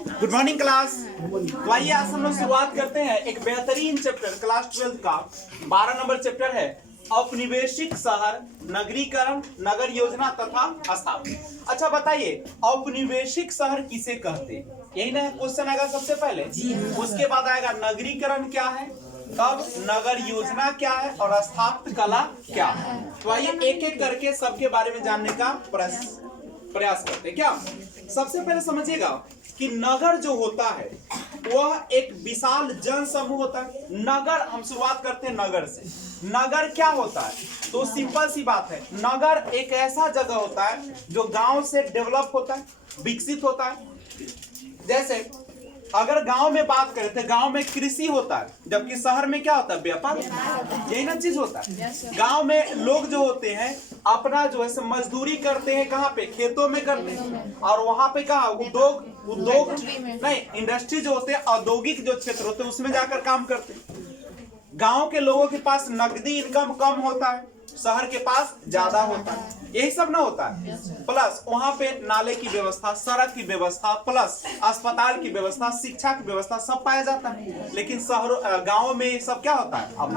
Good morning class. तो आइए आज हम लोग शुरुआत करते हैं एक बेहतरीन चैप्टर क्लास 12 का 12 नंबर चैप्टर है औपनिवेशिक शहर, नगरीकरण, नगर योजना तथा स्थापना। अच्छा बताइए, औपनिवेशिक शहर किसे कहते हैं? यही ना क्वेश्चन आएगा सबसे पहले। उसके बाद आएगा नगरीकरण क्या है, तब नगर योजना क्या है और स्थापत्य कला क्या है। तो आइए एक एक करके सबके बारे में जानने का प्रयास करते हैं। क्या सबसे पहले समझिएगा कि नगर जो होता है वह एक विशाल जन समूह होता है। नगर, हम शुरुआत करते हैं नगर से। नगर क्या होता है? तो सिंपल सी बात है, नगर एक ऐसा जगह होता है जो गांव से डेवलप होता है, विकसित होता है। जैसे अगर गांव में बात करें तो गांव में कृषि होता है, जबकि शहर में क्या होता है? व्यापार। यही ना चीज होता है। गांव में लोग जो होते हैं अपना जो है मजदूरी करते हैं, कहाँ पे? खेतों में करते हैं। और वहां पे कहा उद्योग नहीं, इंडस्ट्री जो होते हैं, औद्योगिक जो क्षेत्र होते हैं उसमें जाकर काम करते हैं। गांव के लोगों के पास नकदी इनकम कम होता है, शहर के पास ज्यादा होता है। यही सब ना होता है। प्लस वहां पे नाले की व्यवस्था, सड़क की व्यवस्था, प्लस अस्पताल की व्यवस्था, शिक्षा की व्यवस्था सब पाया जाता है। लेकिन शहरों गाँव में सब क्या होता है? अब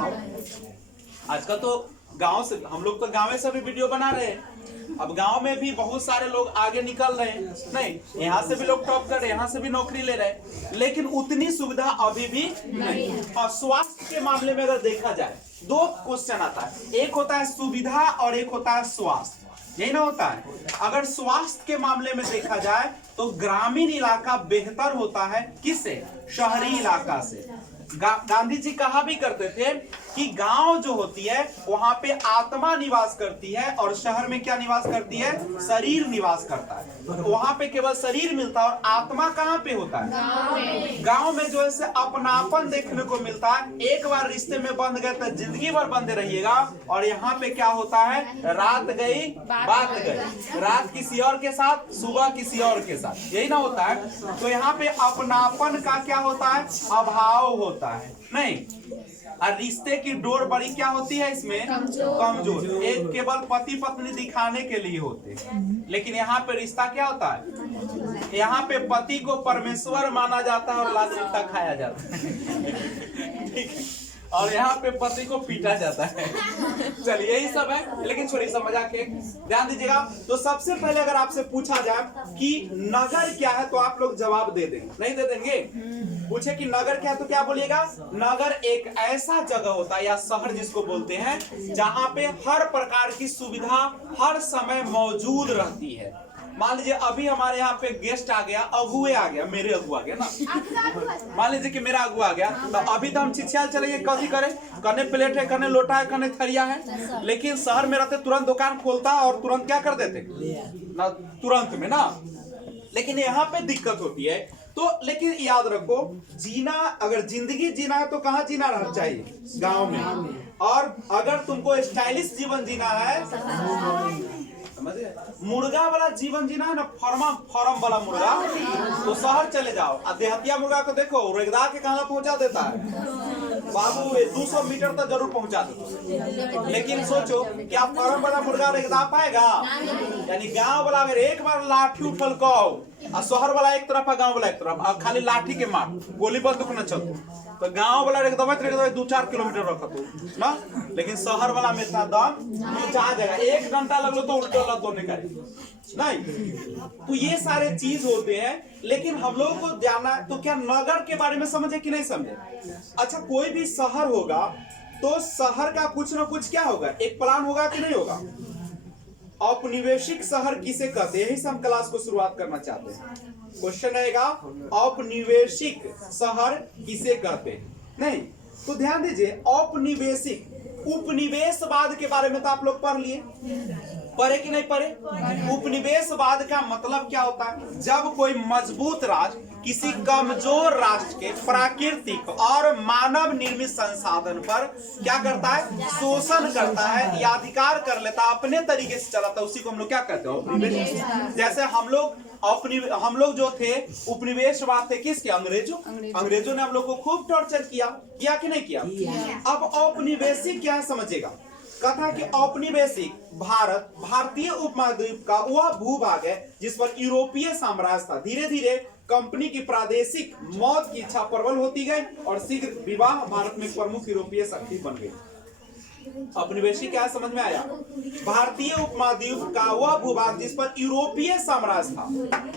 आजकल तो गांव से हम लोग तो गाँव से भी वीडियो बना रहे हैं। अब गांव में भी बहुत सारे लोग आगे निकल रहे हैं, नहीं यहाँ से भी लोग टॉप कर रहे हैं, यहाँ से भी नौकरी ले रहे हैं, लेकिन उतनी सुविधा अभी भी नहीं। और स्वास्थ्य के मामले में अगर देखा जाए, दो क्वेश्चन आता है, एक होता है सुविधा और एक होता है स्वास्थ्य। यही ना होता है। अगर स्वास्थ्य के मामले में देखा जाए तो ग्रामीण इलाका बेहतर होता है किससे? शहरी इलाका से। गांधी जी कहा भी करते थे कि गांव जो होती है वहां पे आत्मा निवास करती है और शहर में क्या निवास करती है? शरीर निवास करता है। वहां पे केवल शरीर मिलता है और आत्मा कहाँ पे होता है? गांव में जो है अपनापन देखने को मिलता है। एक बार रिश्ते में बंध गए तो जिंदगी भर बंधे रहिएगा। और यहाँ पे क्या होता है? रात गई बात गई, रात किसी और के साथ, सुबह किसी और के साथ। यही ना होता है। तो यहाँ पे अपनापन का क्या होता है? अभाव होता है। नहीं, और रिश्ते की डोर बड़ी क्या होती है इसमें? कमजोर। एक केवल पति पत्नी दिखाने के लिए होते, लेकिन यहाँ पे रिश्ता क्या होता है? यहाँ पे पति को परमेश्वर माना जाता है और लालसा खाया जाता है। ठीक है। और यहाँ पे पति को पीटा जाता है। चलिए यही सब है, लेकिन छोड़िए सब मजाक के, ध्यान दीजिएगा। तो सबसे पहले अगर आपसे पूछा जाए कि नगर क्या है तो आप लोग जवाब दे देंगे, नहीं दे देंगे? पूछे कि नगर क्या है तो क्या बोलिएगा? नगर एक ऐसा जगह होता है या शहर जिसको बोलते हैं जहां पे हर प्रकार की सुविधा हर समय मौजूद रहती है। मान लीजिए अभी हमारे यहाँ पे गेस्ट आ गया, अगुए आ गया, मेरे अगुआ आ गया ना, मान लीजिए कि मेरा अगुआ आ गया, तो अभी तो हम छिछियाल चलेंगे, कभी करे कने प्लेट है, कने लोटा है, कने थरिया है। लेकिन शहर में रहते तुरंत दुकान खोलता और तुरंत क्या कर देते ना, तुरंत में ना। लेकिन यहाँ पे दिक्कत होती है। तो लेकिन याद रखो, जीना, अगर जिंदगी जीना है तो कहाँ जीना रहना चाहिए? गांव में। और अगर तुमको स्टाइलिश जीवन जीना है, मुर्गा वाला जीवन जीना है ना, फार्म वाला मुर्गा, तो शहर चले जाओ। देहतिया मुर्गा को देखो, रेगदा के कहाँ पहुंचा देता है बाबू, 200 मीटर तक जरूर पहुंचा देता। लेकिन सोचो क्या फार्म वाला मुर्गा रेगदा पाएगा? यानी गांव वाला अगर एक बार लाठी उठल कहो, शहर वाला एक तरफ है, गांव वाला एक तरफ, और खाली लाठी के मार, गोली बंदूक न चलते, तो गांव वाला एकदम 2-4 किलोमीटर रखत ना। लेकिन शहर वाला में इतना दम चाह जाएगा, 1 घंटा लगलो तो उल्टा दौड़ने का नहीं। तो ये सारे चीज होते हैं। लेकिन हम लोगों को जानना, तो क्या नगर के बारे में समझे कि नहीं समझे? अच्छा, कोई भी शहर होगा तो शहर का कुछ ना कुछ क्या होगा? एक प्लान होगा कि नहीं होगा? औपनिवेशिक शहर किसे कहते हैं? यही से हम क्लास को शुरुआत करना चाहते हैं। क्वेश्चन आएगा, औपनिवेशिक शहर किसे कहते हैं? नहीं, तो ध्यान दीजिए, औपनिवेशिक, उपनिवेशवाद के बारे में तो आप लोग पढ़ लिए, पढ़े कि नहीं पढ़े? उपनिवेशवाद का मतलब क्या होता है? जब कोई मजबूत राष्ट्र किसी कमजोर राष्ट्र के प्राकृतिक और मानव निर्मित संसाधन पर क्या करता है? शोषण करता है या अधिकार कर लेता है, अपने तरीके से चलाता है, उसी को हम लोग क्या कहते हैं? उपनिवेश। जैसे हम लोग जो थे उपनिवेशवाद थे किसके? अंग्रेजों ने हम लोग को खूब टॉर्चर किया कि नहीं किया? अब औपनिवेशिक क्या है समझिएगा। कथा कि औपनिवेशिक भारत भारतीय उपमहाद्वीप का वह भूभाग है जिस पर यूरोपीय साम्राज्य था। धीरे धीरे कंपनी की प्रादेशिक मौत की इच्छा प्रबल होती गई और शीघ्र विवाह भारत में प्रमुख यूरोपीय शक्ति बन गई। औपनिवेशिक क्या समझ में आया? भारतीय उपमहाद्वीप का वह भूभाग जिस पर यूरोपीय साम्राज्य था।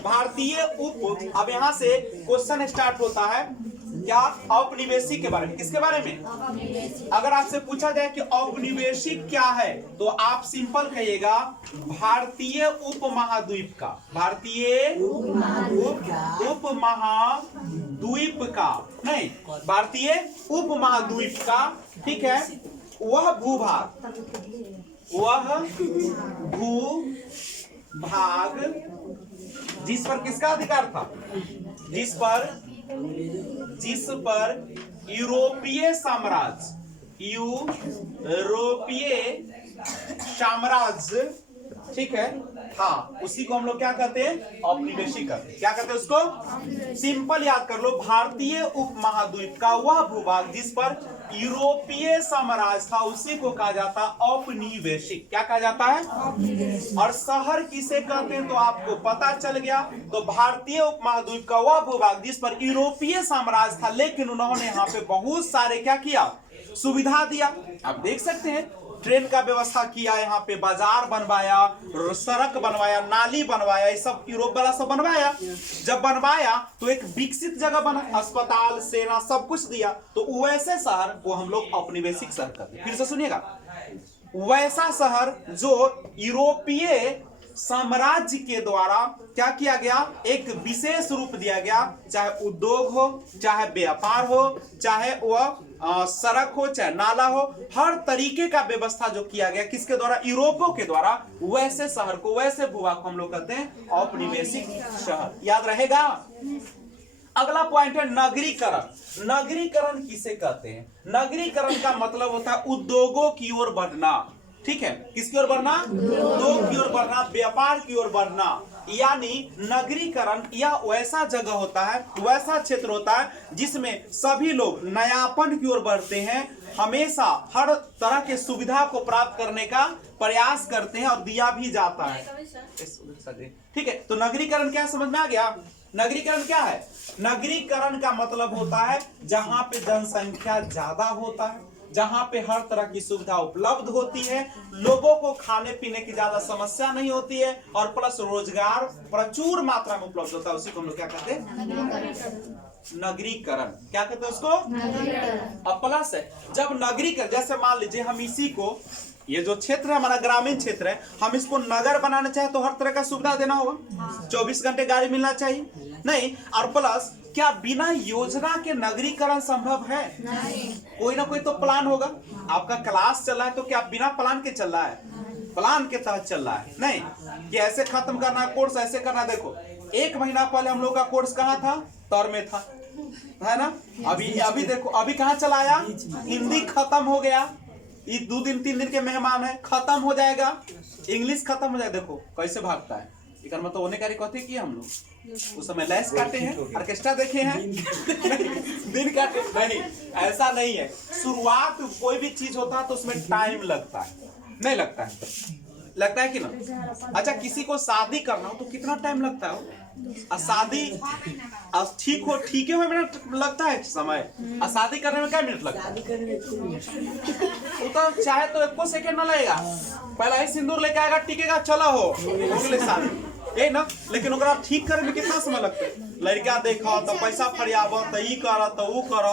भारतीय उप, अब यहां से क्वेश्चन स्टार्ट होता है क्या? औपनिवेशिक के बारे में। किसके बारे में? अगर आपसे पूछा जाए कि औपनिवेशिक क्या है तो आप सिंपल कहिएगा भारतीय उपमहाद्वीप का। भारतीय उपमहाद्वीप का, नहीं, भारतीय उपमहाद्वीप का, ठीक है, वह भूभाग जिस पर किसका अधिकार था? जिस पर यूरोपीय साम्राज्य, ठीक है, हाँ, उसी को हम लोग क्या कहते हैं? औपनिवेशिक कहते हैं। क्या कहते हैं उसको? सिंपल याद कर लो, भारतीय उपमहाद्वीप का वह भूभाग जिस पर यूरोपीय साम्राज्य था उसी को कहा जाता है औपनिवेशिक। क्या कहा जाता है? और शहर किसे कहते हैं तो आपको पता चल गया। तो भारतीय उपमहाद्वीप का वह भूभाग जिस पर यूरोपीय साम्राज्य था, लेकिन उन्होंने यहाँ पे बहुत सारे क्या किया? सुविधा दिया। आप देख सकते हैं ट्रेन का व्यवस्था किया, यहाँ पे बाजार बनवाया, सड़क बनवाया, नाली बनवाया, ये सब यूरोप वाला सब बनवाया। जब बनवाया तो एक विकसित जगह बना, अस्पताल, सेना, सब कुछ दिया। तो वैसे शहर को हम लोग औपनिवेशिक शहर कहते हैं। फिर से सुनिएगा, वैसा शहर जो यूरोपीय साम्राज्य के द्वारा क्या किया गया? एक विशेष रूप दिया गया, चाहे उद्योग हो, चाहे व्यापार हो, चाहे वह सड़क हो, चाहे नाला हो, हर तरीके का व्यवस्था जो किया गया किसके द्वारा? यूरोपों के द्वारा। वैसे शहर को, वैसे भूभाग को हम लोग कहते हैं औपनिवेशिक शहर। याद रहेगा। अगला पॉइंट है नगरीकरण। नगरीकरण किसे कहते हैं? नगरीकरण का मतलब होता है उद्योगों की ओर बढ़ना। ठीक है, किसकी ओर बढ़ना? उद्योग की ओर बढ़ना, व्यापार की ओर बढ़ना। यानी नगरीकरण यह वैसा जगह होता है, वैसा क्षेत्र होता है जिसमें सभी लोग नयापन की ओर बढ़ते हैं, हमेशा हर तरह के सुविधा को प्राप्त करने का प्रयास करते हैं और दिया भी जाता है। ठीक है, तो नगरीकरण क्या समझ में आ गया? नगरीकरण क्या है? नगरीकरण का मतलब होता है जहां पे जनसंख्या ज्यादा होता है, जहां पे हर तरह की सुविधा उपलब्ध होती है, लोगों को खाने पीने की ज्यादा समस्या नहीं होती है और प्लस रोजगार प्रचुर मात्रा में उपलब्ध होता है। उसी को हम लोग क्या कहते हैं? नगरीकरण। क्या कहते हैं उसको? अब प्लस है, जब नगरीकरण, जैसे मान लीजिए हम इसी को, ये जो क्षेत्र है हमारा ग्रामीण क्षेत्र है, हम इसको नगर बनाना चाहे तो हर तरह का सुविधा देना होगा, 24 घंटे गाड़ी मिलना चाहिए, नहीं। और प्लस क्या बिना योजना के नगरीकरण संभव है? नहीं। कोई ना कोई तो प्लान होगा। आपका क्लास चल रहा है तो क्या बिना प्लान के चल रहा है? प्लान के तहत चल रहा है, नहीं कि ऐसे खत्म करना कोर्स, ऐसे करना। देखो 1 महीना पहले हम लोग का कोर्स कहाँ था? तौर में था, है ना। अभी देखो अभी कहाँ चला आया? हिंदी खत्म हो गया, ये 2 दिन 3 दिन के मेहमान है, खत्म हो जाएगा, इंग्लिश खत्म हो जाएगा। देखो कैसे भागता है। मतलब होने का कहते कि हम लोग उस समय लैस काटे हैं, ऑर्केस्ट्रा देखे हैं, दिन काटे नहीं, ऐसा नहीं है। शुरुआत कोई भी चीज होता है तो उसमें टाइम लगता है, नहीं लगता है? लगता है कि ना? अच्छा, किसी को शादी करना हो तो कितना टाइम लगता है? शादी ठीक है मिनट लगता है समय, और शादी करने में क्या मिनट लगता है? वो तो चाहे तो 1 सेकेंड ना लगेगा, पहला ही सिंदूर लेके आएगा, टिकेगा, चलो हो अगले साल, यही ना। लेकिन ओकरा ठीक करे में कितना समय लगता है? लड़का देखा तो पैसा फरियाब, तो ई कर तो वो कर,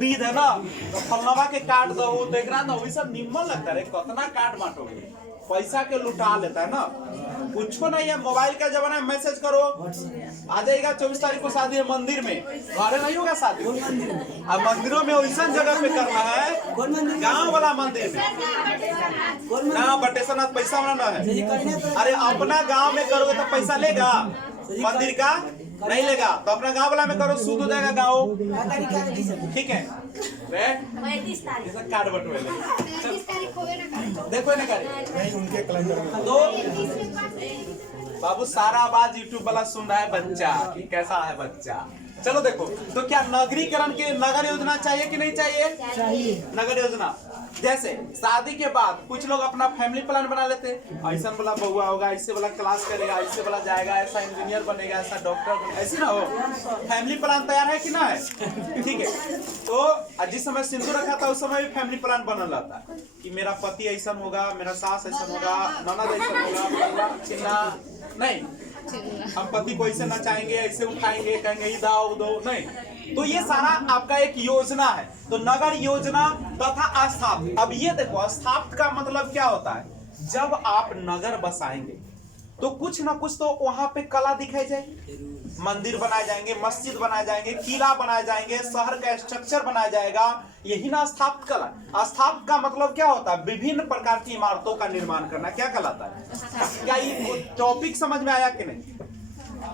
विध है ना, तो फलनवा के काट दो, तो एक ना सब निम्न लगता है। कितना काट बांटोगे, पैसा के लुटा लेता है ना। कुछ नहीं है, मोबाइल का जमाना है, मैसेज करो आ जाएगा। 24 तारीख को शादी है मंदिर में, घरे नहीं होगा शादी। अब मंदिरों में वैसा जगह पे करना है, गांव वाला मंदिर में ना, बटेश्वर पैसा वाला ना है। अरे अपना गांव में करोगे तो पैसा लेगा, मंदिर का नहीं लेगा। तो अपना गांव वाला में करो, शुद्ध हो जाएगा गाँव। ठीक है, कार्ड बटवे देखो ना, उनके कैलेंडर में तो बाबू सारा आवाज यूट्यूब वाला सुन रहा है बच्चा कि कैसा है बच्चा। चलो देखो, तो क्या नगरीकरण के नगर योजना चाहिए कि नहीं चाहिए? चाहिए। नगर योजना जैसे शादी के बाद कुछ लोग अपना फैमिली प्लान बना लेते हैं, ऐसा वाला बउआ होगा, इससे वाला क्लास करेगा, इससे वाला जाएगा, ऐसा इंजीनियर बनेगा, ऐसा डॉक्टर बनेगा, ऐसी ना हो। फैमिली प्लान तैयार है कि ना है? ठीक है। तो जिस समय सिंदूर रखा था उस समय भी फैमिली प्लान बनल रहता है कि मेरा पति ऐसा होगा, मेरा सास ऐसा होगा, ननद ऐसा होगा, चिन्ना नहीं, हम पति को ऐसे नचाएंगे, ऐसे उठाएंगे, कहेंगे इदा उदो नहीं। तो ये सारा आपका एक योजना है। तो नगर योजना तथा स्थापित। अब ये देखो, स्थापित का मतलब क्या होता है? जब आप नगर बसाएंगे तो कुछ ना कुछ तो वहां पे कला दिखाई जाए, मंदिर बनाए जाएंगे, मस्जिद बनाए जाएंगे, किला बनाए जाएंगे, शहर का स्ट्रक्चर बनाया जाएगा, यही ना स्थापित कला। स्थापित का मतलब क्या होता है? विभिन्न प्रकार की इमारतों का निर्माण करना। क्या कहलाता है? क्या ये टॉपिक समझ में आया कि नहीं?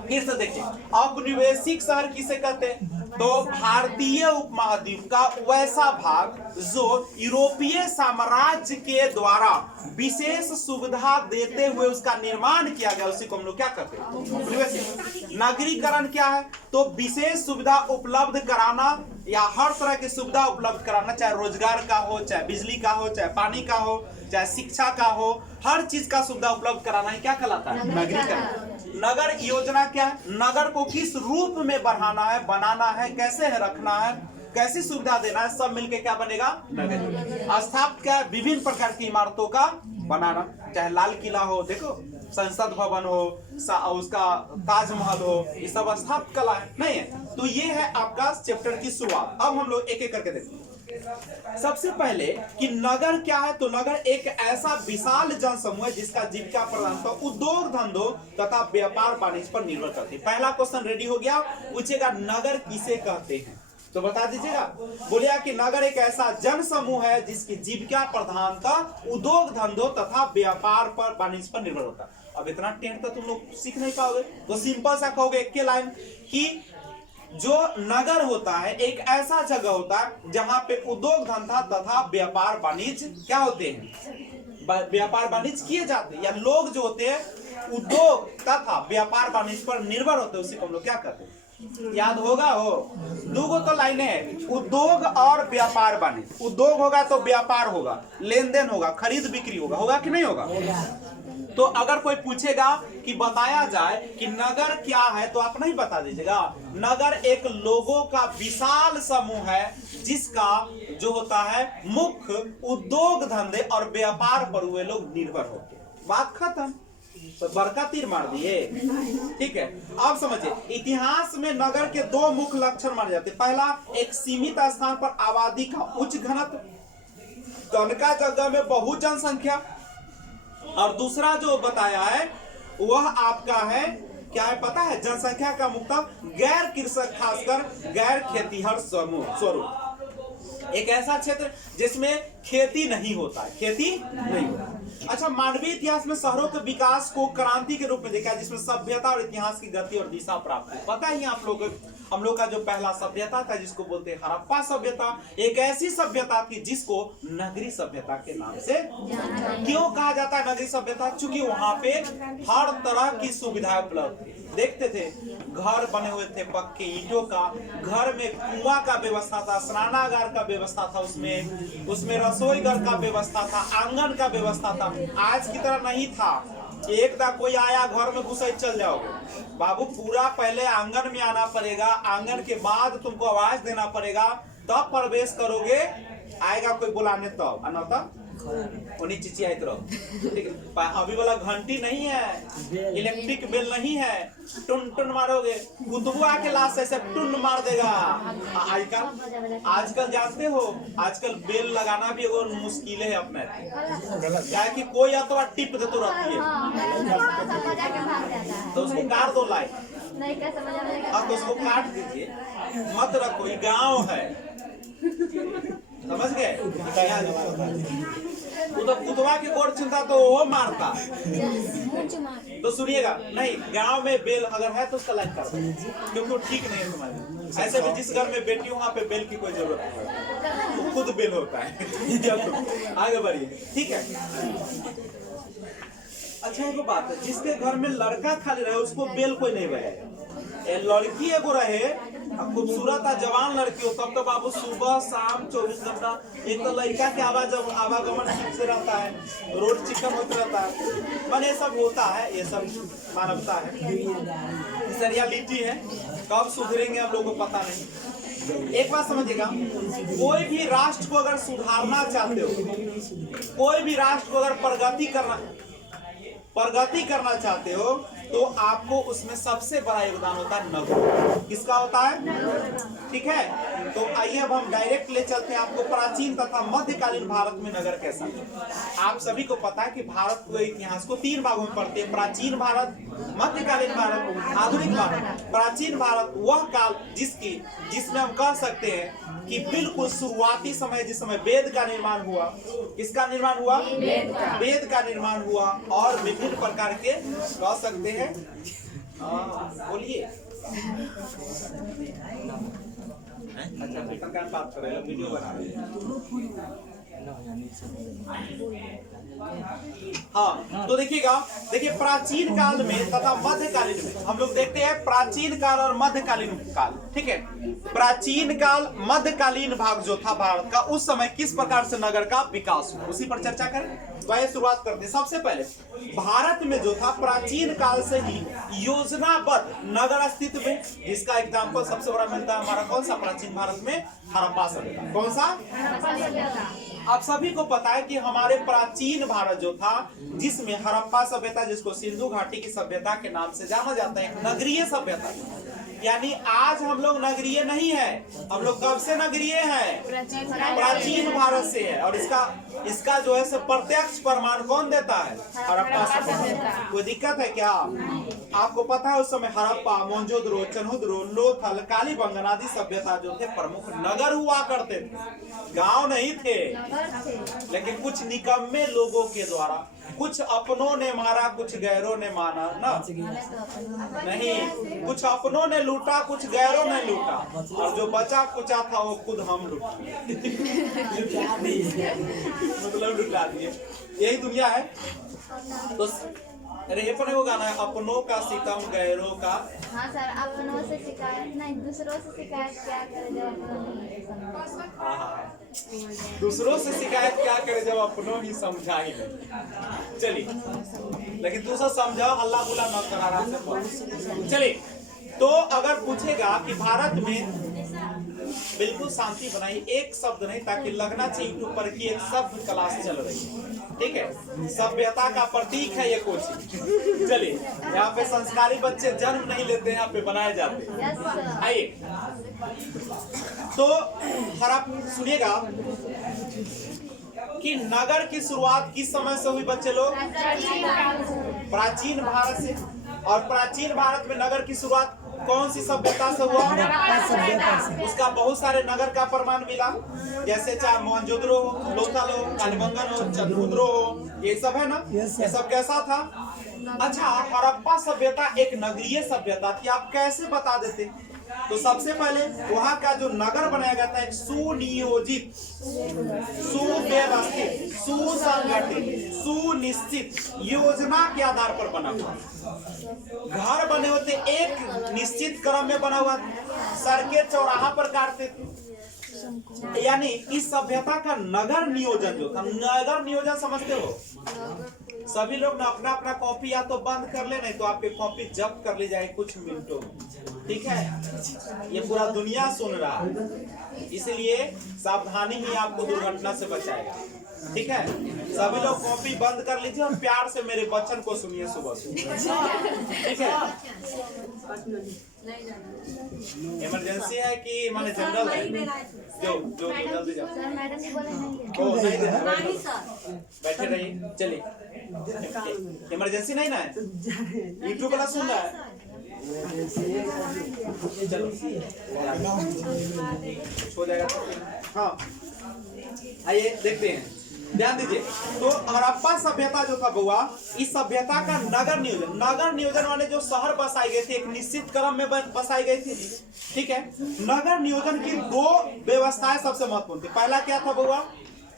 फिर से देखिए, औपनिवेशिक शहर किसे कहते हैं? तो भारतीय उपमहाद्वीप का वैसा भाग जो यूरोपीय साम्राज्य के द्वारा विशेष सुविधा देते हुए उसका निर्माण किया गया, उसी को हम लोग क्या कहते हैं? उपनिवेशिक। नगरीकरण क्या है? तो विशेष सुविधा उपलब्ध कराना या हर तरह की सुविधा उपलब्ध कराना, चाहे रोजगार का हो, चाहे बिजली का हो, चाहे पानी का हो, चाहे शिक्षा का हो, हर चीज का सुविधा उपलब्ध कराना ही क्या कहलाता है? नगरीकरण। नगर योजना क्या है? नगर को किस रूप में बढ़ाना है, बनाना है, कैसे है रखना है, कैसी सुविधा देना है, सब मिलके क्या बनेगा? नगर। स्थापित क्या है? विभिन्न प्रकार की इमारतों का बनाना, चाहे लाल किला हो, देखो संसद भवन हो, उसका ताजमहल हो, ये सब स्थापित कला है नहीं है? तो ये है आपका चैप्टर की शुरुआत। अब हम लोग एक एक करके देखते हैं। सबसे पहले कि नगर क्या है? तो नगर एक ऐसा विशाल जनसमूह है जिसका जीविका प्रधानतः उद्योग धंधों तथा व्यापार वाणिज्य पर निर्भर करती है। पहला क्वेश्चन रेडी हो गया, पूछेगा नगर किसे कहते हैं? तो बता दीजिएगा। बोलिए कि नगर एक ऐसा जन समूह है जिसकी जीविका प्रधानतः उद्योग धंधों तथा व्यापार पर वाणिज्य पर निर्भर होता है। अब इतना टेंथ तो तुम लोग सीख नहीं पाओगे, तो सिंपल सा कहोगे एक के लाइन कि जो नगर होता है एक ऐसा जगह होता है जहां पे उद्योग धंधा तथा व्यापार वाणिज्य क्या होते हैं? व्यापार वाणिज्य किए जाते हैं, या लोग जो होते हैं उद्योग तथा व्यापार वाणिज्य पर निर्भर होते हैं, उसी को हम लोग क्या कहते हैं? याद होगा हो, दो तो लाइनें हैं, उद्योग और व्यापार वाणिज्य। उद्योग होगा तो व्यापार होगा, लेन देन होगा, खरीद बिक्री होगा, होगा कि नहीं होगा? तो अगर कोई पूछेगा कि बताया जाए कि नगर क्या है, तो आप नहीं बता दीजिएगा। नगर एक लोगों का विशाल समूह है जिसका जो होता है मुख्य उद्योग धंधे और व्यापार पर हुए लोग निर्भर होते हैं। बात खत्म। तो बड़का तीर मार दिए। ठीक है, अब समझिए, इतिहास में नगर के दो मुख्य लक्षण माने जाते हैं। पहला, एक सीमित स्थान पर आबादी का उच्च घनत्व, तनका जगह में बहुत जनसंख्या, और दूसरा जो बताया है वह आपका है क्या है पता है? जनसंख्या का मुक्ता गैर कृषक, खासकर गैर खेतीहर स्वरूप। एक ऐसा क्षेत्र जिसमें खेती नहीं होता है, खेती नहीं होता। अच्छा, मानवीय इतिहास में शहरों के विकास को क्रांति के रूप में देखा है जिसमें सभ्यता और इतिहास की गति और दिशा प्राप्त हुई। पता ही आप लोग, हम लोग का जो पहला सभ्यता था जिसको बोलते हैं हड़प्पा सभ्यता, एक ऐसी सभ्यता थी जिसको नगरी सभ्यता के नाम से क्यों कहा जाता है नगरी सभ्यता? क्योंकि वहां पे हर तरह की सुविधाएं उपलब्ध थी। देखते थे घर बने हुए थे पक्के ईंटों का, घर में कुआं का व्यवस्था था, स्नानागार का व्यवस्था था, उसमें रसोई घर का व्यवस्था था, आंगन का व्यवस्था था। आज की तरह नहीं था, एक दा कोई आया घर में घुसे चल जाओगे। बाबू पूरा पहले आंगन में आना पड़ेगा, आंगन के बाद तुमको आवाज देना पड़ेगा, तब प्रवेश करोगे, आएगा कोई बुलाने तब, अनता उन्हीं चीची आई तरह। ठीक है, अभी वाला घंटी नहीं है, इलेक्ट्रिक बेल नहीं है, टुन टुन मारोगे, कुतुबु आके लास्ट ऐसे टुन मार देगा। आजकल जानते हो, आजकल बेल लगाना भी एगो मुश्किल है अपने, क्या है कि कोई अथवा टिप देते रहती है, तो उसको काट दो लाइन, अब उसको काट दीजिए, मत रखो, ये गाँव है, समझ गए? कुतवा की गोड़ चिंता तो वो मारता। तो सुनिएगा, नहीं गांव में बेल अगर है तो उसका लाइन कर दो, क्योंकि वो ठीक नहीं है तुम्हारे। ऐसे भी जिस घर में बेटी हो वहाँ पे बेल की कोई जरूरत नहीं, वो खुद बेल होता है। आगे बढ़िए, ठीक है। अच्छा एगो बात है, जिसके घर में लड़का खाली रहे उसको बेल कोई नहीं बजाएगा। लड़की एगो रहे खूबसूरत जवान लड़की हो तब तो बाबू सुबह शाम 24 घंटा एक तो लड़का के आवागमन ठीक से रहता है, रोड चिकन होता रहता है, मन ये सब होता है, ये सब मानवता है, रियलिटी है। कब सुधरेंगे हम लोगों को पता नहीं। एक बात समझिएगा, कोई भी राष्ट्र को अगर सुधारना चाहते हो, कोई भी राष्ट्र को अगर प्रगति करना चाहते हो तो आपको उसमें सबसे बड़ा योगदान होता है नगर। किसका होता है? ठीक है, तो आइए अब हम डायरेक्ट ले चलते हैं आपको प्राचीन तथा मध्यकालीन भारत में नगर कैसा था। आप सभी को पता है कि भारत को इतिहास को 3 भागों में पढ़ते हैं, प्राचीन भारत, मध्यकालीन भारत, आधुनिक भारत। प्राचीन भारत वह काल जिसमें हम कह सकते हैं कि बिल्कुल शुरुआती समय, जिस समय वेद का निर्माण हुआ। किसका निर्माण हुआ? वेद का निर्माण हुआ और विभिन्न प्रकार के कह सकते हैं, बोलिए। अच्छा प्रकार बात कर रहे हैं, वीडियो बना रहे हैं। हाँ तो देखिए प्राचीन काल में तथा मध्यकालीन में हम लोग देखते हैं प्राचीन काल और मध्यकालीन काल। ठीक है, प्राचीन काल मध्यकालीन भाग जो था भारत का, उस समय किस प्रकार से नगर का विकास हुआ उसी पर चर्चा करें। वह शुरुआत करते हैं। सबसे पहले भारत में जो था प्राचीन काल से ही योजनाबद्ध नगर अस्तित्व में, जिसका एग्जाम्पल सबसे बड़ा मिलता है हमारा कौन सा प्राचीन भारत में? हड़प्पा सभ्यता। कौन सा? आप सभी को पता है कि हमारे प्राचीन भारत जो था, जिसमें हड़प्पा सभ्यता, जिसको सिंधु घाटी की सभ्यता के नाम से जाना जाता है, नगरीय सभ्यता। यानी आज हम लोग नगरीय नहीं है, हम लोग कब से नगरीय हैं? प्राचीन भारत से है। और इसका जो है प्रत्यक्ष प्रमाण कौन देता है? हड़प्पा सभ्यता। कोई दिक्कत है क्या? आपको पता है उस समय हड़प्पा, मोहनजोदड़ो, चन्हुदरो, लोथल, कालीबंगन आदि सभ्यता जो थे प्रमुख नगर हुआ करते थे, गांव नहीं थे। लेकिन कुछ निकम्मे लोगों के द्वारा, कुछ अपनों ने मारा कुछ गैरों ने माना ना, नहीं, कुछ अपनों ने लूटा कुछ गैरों ने लूटा, और जो बचा कुचा था वो खुद हम लूटे। मतलब लुटा दिए, यही दुनिया है। तो रेपन वो गाना है, अपनों का सितम गैरों का। हाँ सर, अपनों से शिकायत नहीं, दूसरों से शिकायत क्या करे जब अपनों ही समझा। दूसरों से शिकायत क्या करे जब अपनों ही समझा ही नहीं। चलिए, लेकिन दूसरा समझाओ, हल्ला गुला न कर, आराम से। चलिए, तो अगर पूछेगा कि भारत में बिल्कुल शांति बनाई, एक शब्द नहीं, ताकि लगना चाहिए यूट्यूब पर कि एक शब्द क्लास चल रही है। ठीक है, सभ्यता का प्रतीक है ये कोचिंग। चलिए, यहाँ पे संस्कारी बच्चे जन्म नहीं लेते, यहाँ पे बनाए जाते हैं। आइए, तो सुनिएगा कि नगर की शुरुआत किस समय से हुई बच्चे लोग? प्राचीन भारत से। और प्राचीन भारत में नगर की शुरुआत कौन सी सभ्यता से हुआ? उसका बहुत सारे नगर का प्रमाण मिला, जैसे चाहे मोहनजोदड़ो हो, लोथल हो, कालीबंगन हो, चन्हुदरो हो, ये सब है ना। ये सब कैसा था? अच्छा, हड़प्पा सभ्यता एक नगरीय सभ्यता थी, आप कैसे बता देते? तो सबसे पहले वहां का जो नगर बनाया गया था, एक सुनियोजित, सुव्यवस्थित, सुसंगठित, सुनिश्चित योजना के आधार पर बना हुआ। घर बने होते एक निश्चित क्रम में बना हुआ, सड़कें चौराहा पर काटते थे। यानी इस सभ्यता का नगर नियोजन जो था, नगर नियोजन समझते हो? सभी लोग ना अपना अपना कॉपी या तो बंद कर ले, नहीं तो आपकी कॉपी जब्त कर ली जाए कुछ मिनटों में। ठीक है, ये पूरा दुनिया सुन रहा है, इसलिए सावधानी ही आपको दुर्घटना से बचाएगा। ठीक है, सभी लोग कॉपी बंद कर लीजिए और प्यार से मेरे वचन को सुनिए सुबह सुबह। ठीक है, इमरजेंसी है कि माने जनरल है? जो जल्दी जाओ। नहीं देना, बैठे रहिए। चलिए, इमरजेंसी नहीं ना है, यूट्यूब वाला सुन रहा है। चलो हो जाएगा। हाँ, आइए देखते हैं, ध्यान दीजिए। तो हड़प्पा सभ्यता जो था बुआ, इस सभ्यता का नगर नियोजन वाले जो शहर बसाए गए थे, एक निश्चित क्रम में बसाई गई थी। ठीक है, नगर नियोजन की 2 व्यवस्थाएं सबसे महत्वपूर्ण थी। पहला क्या था बुआ?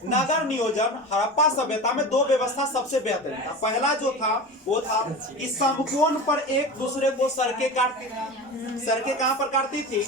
नगर नियोजन हड़प्पा सभ्यता में दो व्यवस्था सबसे बेहतरीन था। पहला जो था वो था कि समकोण पर एक दूसरे को सड़कें काटती थी। सड़कें कहां पर काटती थी?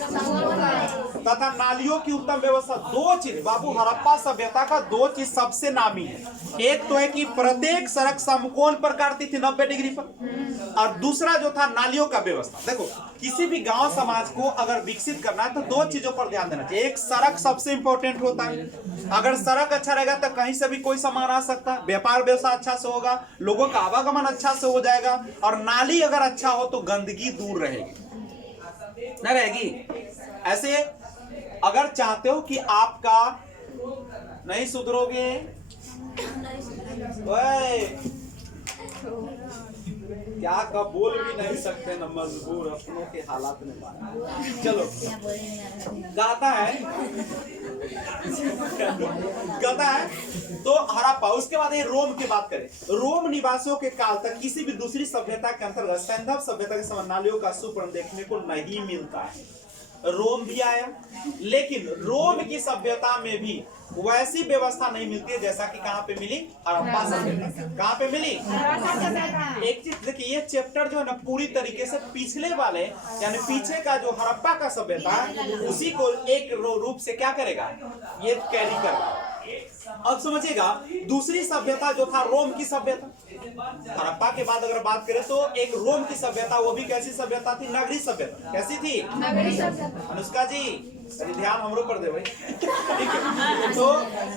तथा नालियों की उत्तम व्यवस्था। दो चीज बाबू, हड़प्पा सभ्यता का दो चीज सबसे नामी है। एक तो है कि प्रत्येक सड़क समकोण पर काटती थी 90 डिग्री पर, और दूसरा जो था नालियों का व्यवस्था। देखो, किसी भी गांव समाज को अगर विकसित करना है तो दो चीजों पर ध्यान देना चाहिए। एक, सड़क सबसे इंपॉर्टेंट होता है। अगर सड़क अच्छा रहेगा तो कहीं से भी कोई सामान आ सकता है, व्यापार व्यवसाय अच्छा से होगा, लोगों का आवागमन अच्छा से हो जाएगा, और नाली अगर अच्छा हो तो गंदगी दूर रहेगी, न रहेगी। ऐसे अगर चाहते हो कि आपका नहीं सुधरोगे, क्या कब बोल भी नहीं सकते न, मजबूर अपनों के हालात में मार। चलो, गाता है तो हड़प्पा। उसके बाद ये रोम की बात करें। रोम निवासियों के काल तक किसी भी दूसरी सभ्यता के अंतर्गत सैंधव सभ्यता के समय नालियों का सुपर्ण देखने को नहीं मिलता है। रोम भी आया, लेकिन रोम की सभ्यता में भी वैसी व्यवस्था नहीं मिलती है जैसा कि कहां पे मिली? हड़प्पा सभ्यता। कहां पे मिली? एक चीज देखिए, ये चैप्टर जो है ना पूरी तरीके से पिछले वाले यानी पीछे का जो हड़प्पा का सभ्यता है उसी को एक रूप से क्या करेगा? ये कैरी करेगा। अब समझिएगा, दूसरी सभ्यता जो था रोम की सभ्यता। हड़प्पा के बाद अगर बात करें तो एक रोम की सभ्यता, वो भी कैसी सभ्यता थी? नगरी सभ्यता। कैसी थी? नगरी सभ्यता। अनुष्का जी ध्यान हमरो पर दे भाई, ठीक है। तो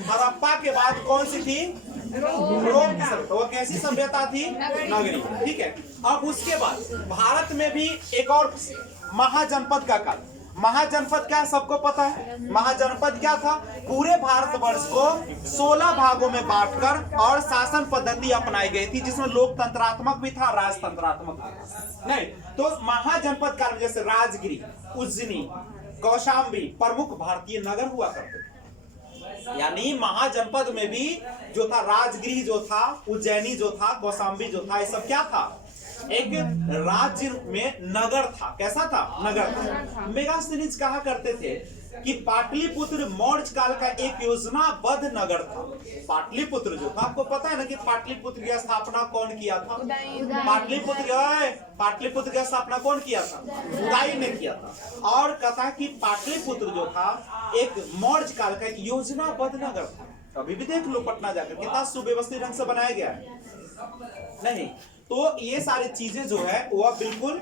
हड़प्पा के बाद कौन सी थी? रोम की सभ्यता। वो कैसी सभ्यता थी? नगरी, ठीक है। अब उसके बाद भारत में भी एक और महाजनपद का काल। महाजनपद क्या सबको पता है? महाजनपद क्या था? पूरे भारतवर्ष को 16 भागों में बांटकर और शासन पद्धति अपनाई गई थी, जिसमें लोकतंत्रात्मक भी था, राजतंत्रात्मक भी। नहीं तो महाजनपद काल में जैसे राजगिरी, उज्जैनी, कौशाम्बी प्रमुख भारतीय नगर हुआ करते थे। यानी महाजनपद में भी जो था, राजगिरी जो था, उज्जैनी जो था, कौशाम्बी जो था, ये सब क्या था? एक राज्य में नगर था। कैसा था? नगर था। मेगास्थनीज कहा करते थे कि पाटलिपुत्र मौर्य काल का एक योजनाबद्ध नगर था। पाटलिपुत्र जो था, आपको पता है ना कि पाटलिपुत्र की स्थापना कौन किया था? पाटलिपुत्र की स्थापना कौन किया था? उदय ने किया था। और कथा कि पाटलिपुत्र जो था एक मौर्य काल का योजनाबद्ध नगर था। अभी भी देख लो पटना जाकर कितना सुव्यवस्थित ढंग से बनाया गया है। नहीं तो ये सारी चीजें जो है वह बिल्कुल,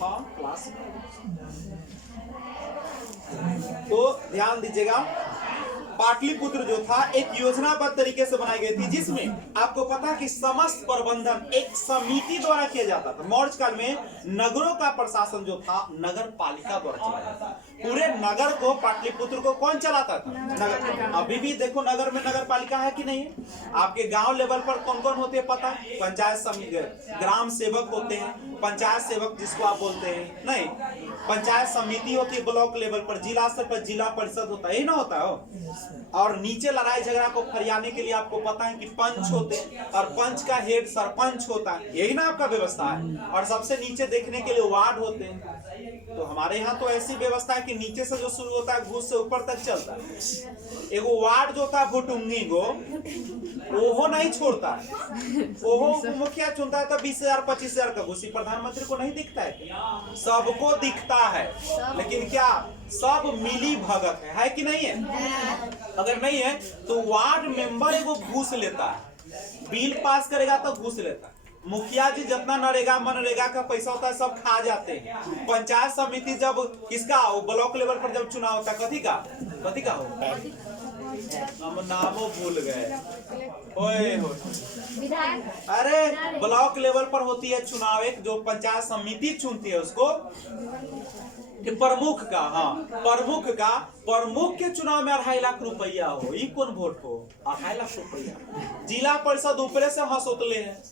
हाँ क्लास तो ध्यान दीजिएगा। पाटलिपुत्र जो था एक योजनाबद्ध तरीके से बनाई गई थी, जिसमें आपको पता है कि समस्त प्रबंधन एक समिति द्वारा किया जाता था। मौर्य काल में नगरों का प्रशासन जो था नगर पालिका द्वारा चलाया जाता था। पूरे नगर को, पाटलिपुत्र को कौन चलाता था? नगर। अभी भी देखो नगर में नगर पालिका है कि नहीं है? आपके गांव लेवल पर कौन कौन होते हैं पता है? पंचायत समिति, ग्राम सेवक होते हैं, पंचायत सेवक जिसको आप बोलते हैं, नहीं पंचायत समिति होती है ब्लॉक लेवल पर, जिला स्तर पर जिला परिषद होता है, यही ना होता है। और नीचे लड़ाई झगड़ा को फरियाने के लिए आपको पता है कि पंच होते हैं, और पंच का हेड सरपंच होता है, यही ना आपका व्यवस्था है। और सबसे नीचे देखने के लिए वार्ड होते हैं। तो हमारे यहाँ तो ऐसी व्यवस्था है कि नीचे से जो शुरू होता है घूस से ऊपर तक चलता है। एगो वार्ड जो था भुटुंगी गो, ओहो नहीं छोड़ता है। ओहो मुखिया चुनता है तो 20,000 25,000 का घूसी प्रधानमंत्री को नहीं दिखता है? सबको दिखता है, लेकिन क्या सब मिली भगत है कि नहीं है? अगर नहीं है तो वार्ड मेंबर एगो घूस लेता है, बिल पास करेगा तो घूस लेता है। मुखिया जी जितना नरेगा मनरेगा का पैसा होता है सब खा जाते हैं। पंचायत समिति जब किसका ब्लॉक लेवल पर जब चुनाव होता है कथी का हो, हम नामों भूल गए। अरे ब्लॉक लेवल पर होती है चुनाव, एक जो पंचायत समिति चुनती है उसको प्रमुख का, हाँ प्रमुख के चुनाव में 2.5 लाख रुपया हो, ये कौन वोट हो? 2.5 लाख रुपया। जिला परिषद ऊपरे से हंसोतले है,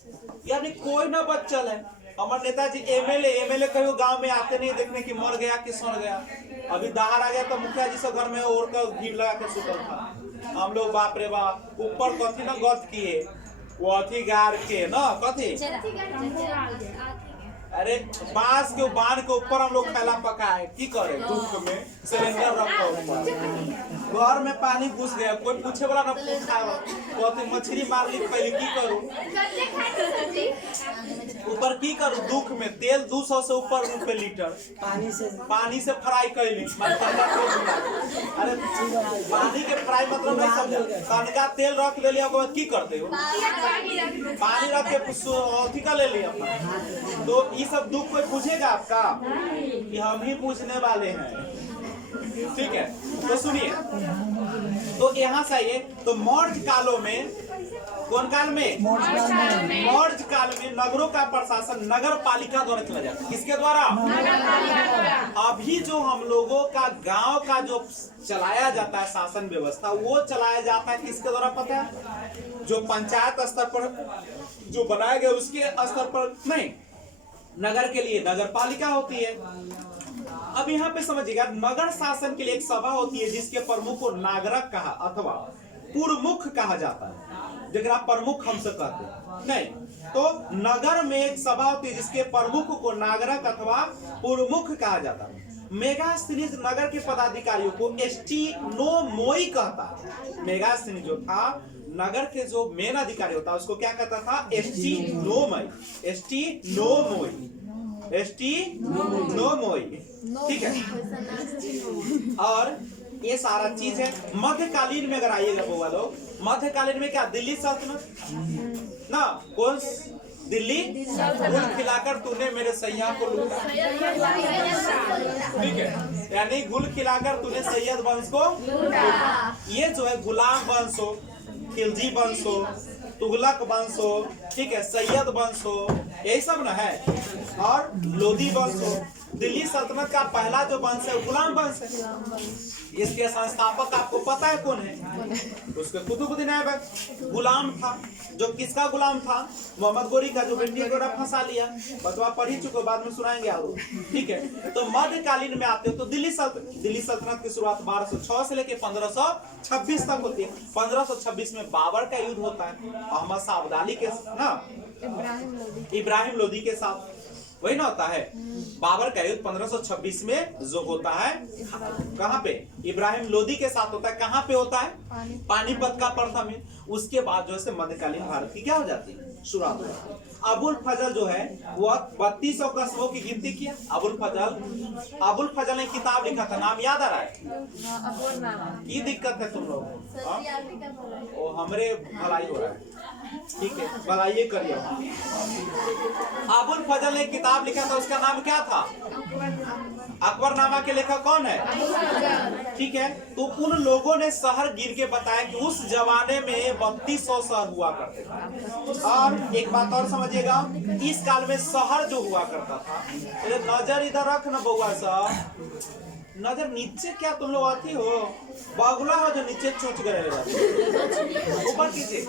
यानी कोई ना बच्चल है। हमारे नेताजी एमएलए कहीं गांव में आते नहीं देखने की मर गया कि सड़ गया। अभी दहाड़ आ गया तो मुखिया जी से घर में और का भीड़ लगा के सुतल था। हम लोग बाप रे बाप ऊपर कथी ना गत किए, वो अथी गार के ना कथी अरे बांस के बांध के ऊपर हम लोग खैला पकाए की करे दुख में सिलेंडर रखो ऊपर घर में पानी घुस गया कोई पूछे वाला ना पूछा कहते मछली मार ली पहले की करूं ऊपर की करूं दुख में तेल 200 से ऊपर रुपए लीटर पानी से फ्राई कैली अरे पानी के फ्राई मतलब नहीं समझा तनका तेल रख ले लिया बाद की करते हो पानी रख के अथी का ले लिया तो ये सब दुख कोई पूछेगा आपका कि हम ही पूछने वाले हैं ठीक है तो सुनिए तो यहाँ से आइए तो मौर्य कालों में कौन काल में मौर्य काल में नगरों का प्रशासन नगर पालिका द्वारा चला जाता है किसके द्वारा अभी जो हम लोगों का गांव का जो चलाया जाता है शासन व्यवस्था वो चलाया जाता है किसके द्वारा पता है जो पंचायत स्तर पर जो बनाया गया उसके स्तर पर नहीं नगर के लिए नगर पालिका होती है। अब यहाँ पे समझिएगा नगर शासन के लिए एक सभा होती है जिसके प्रमुख को नागरक कहा अथवा पुरमुख कहा जाता है जगह प्रमुख हमसे कहते हैं नहीं तो नगर में एक सभा होती है जिसके प्रमुख को नागरक अथवा पुरमुख कहा जाता है। मेगास्थनीज नगर के पदाधिकारियों को एस्टिनोमोई कहता है। मेगास्थनीज जो था नगर के जो मेन अधिकारी होता है उसको क्या कहता था एस्टिनोमोई ठीक है। और ये सारा चीज है मध्यकालीन में अगर आइएगा वो लोग मध्यकालीन में क्या दिल्ली सल्तनत ना कौन दिल्ली गुल खिलाकर तूने मेरे सैया को लूटा ठीक है यानी गुल खिलाकर तूने सैयद वंश को लूटा। ये जो है गुलाम वंश हो खिलजी वंश हो तुगलक वंश हो ठीक है सैयद वंश हो यही सब ना है और लोधी वंश हो। दिल्ली सल्तनत का पहला जो वंश है गुलाम वंश है। इसके संस्थापक आपको पता है कौन है उसके कुतुबुद्दीन ऐबक गुलाम था जो किसका गुलाम था मोहम्मद गोरी का जो बेटी को फंसा लिया बतवा पढ़ ही चुके बाद में सुनाएंगे आप ठीक है। तो मध्यकालीन में आते हो तो दिल्ली सल्तनत की शुरुआत 1206 से लेकर 1526 तक होती है। 1526 में बाबर का युद्ध होता है अहमद शाह अब्दाली के ना इब्राहिम लोदी के साथ वही ना होता है बाबर का युद्ध 1526 में जो होता है कहाँ पे इब्राहिम लोदी के साथ होता है कहाँ पे होता है पानीपत का प्रथम युद्ध। उसके बाद जो है मध्यकालीन भारत की क्या हो जाती है शुरुआत हो जाती है। अबुल फजल जो है वह 3200 कस्बों की गिनती किया। अबुल फजल ने किताब लिखा था नाम याद आ रहा है ये दिक्कत है तुम लोग वो हमरे भलाई हो रहा है ठीक है भलाई करिए। अबुल फजल ने किताब लिखा था उसका नाम क्या था अकबरनामा के लेखक कौन है ठीक है। तो उन लोगों ने शहर गिन के बताया कि उस जमाने में 3200 शहर हुआ करते थे। और एक बात और समझिएगा इस काल में शहर जो हुआ करता था तो नजर इधर रख ना बउआ साहब नजर नीचे क्या तुम लोग आती हो बागुला हो जो नीचे चोच गए ऊपर कीजिए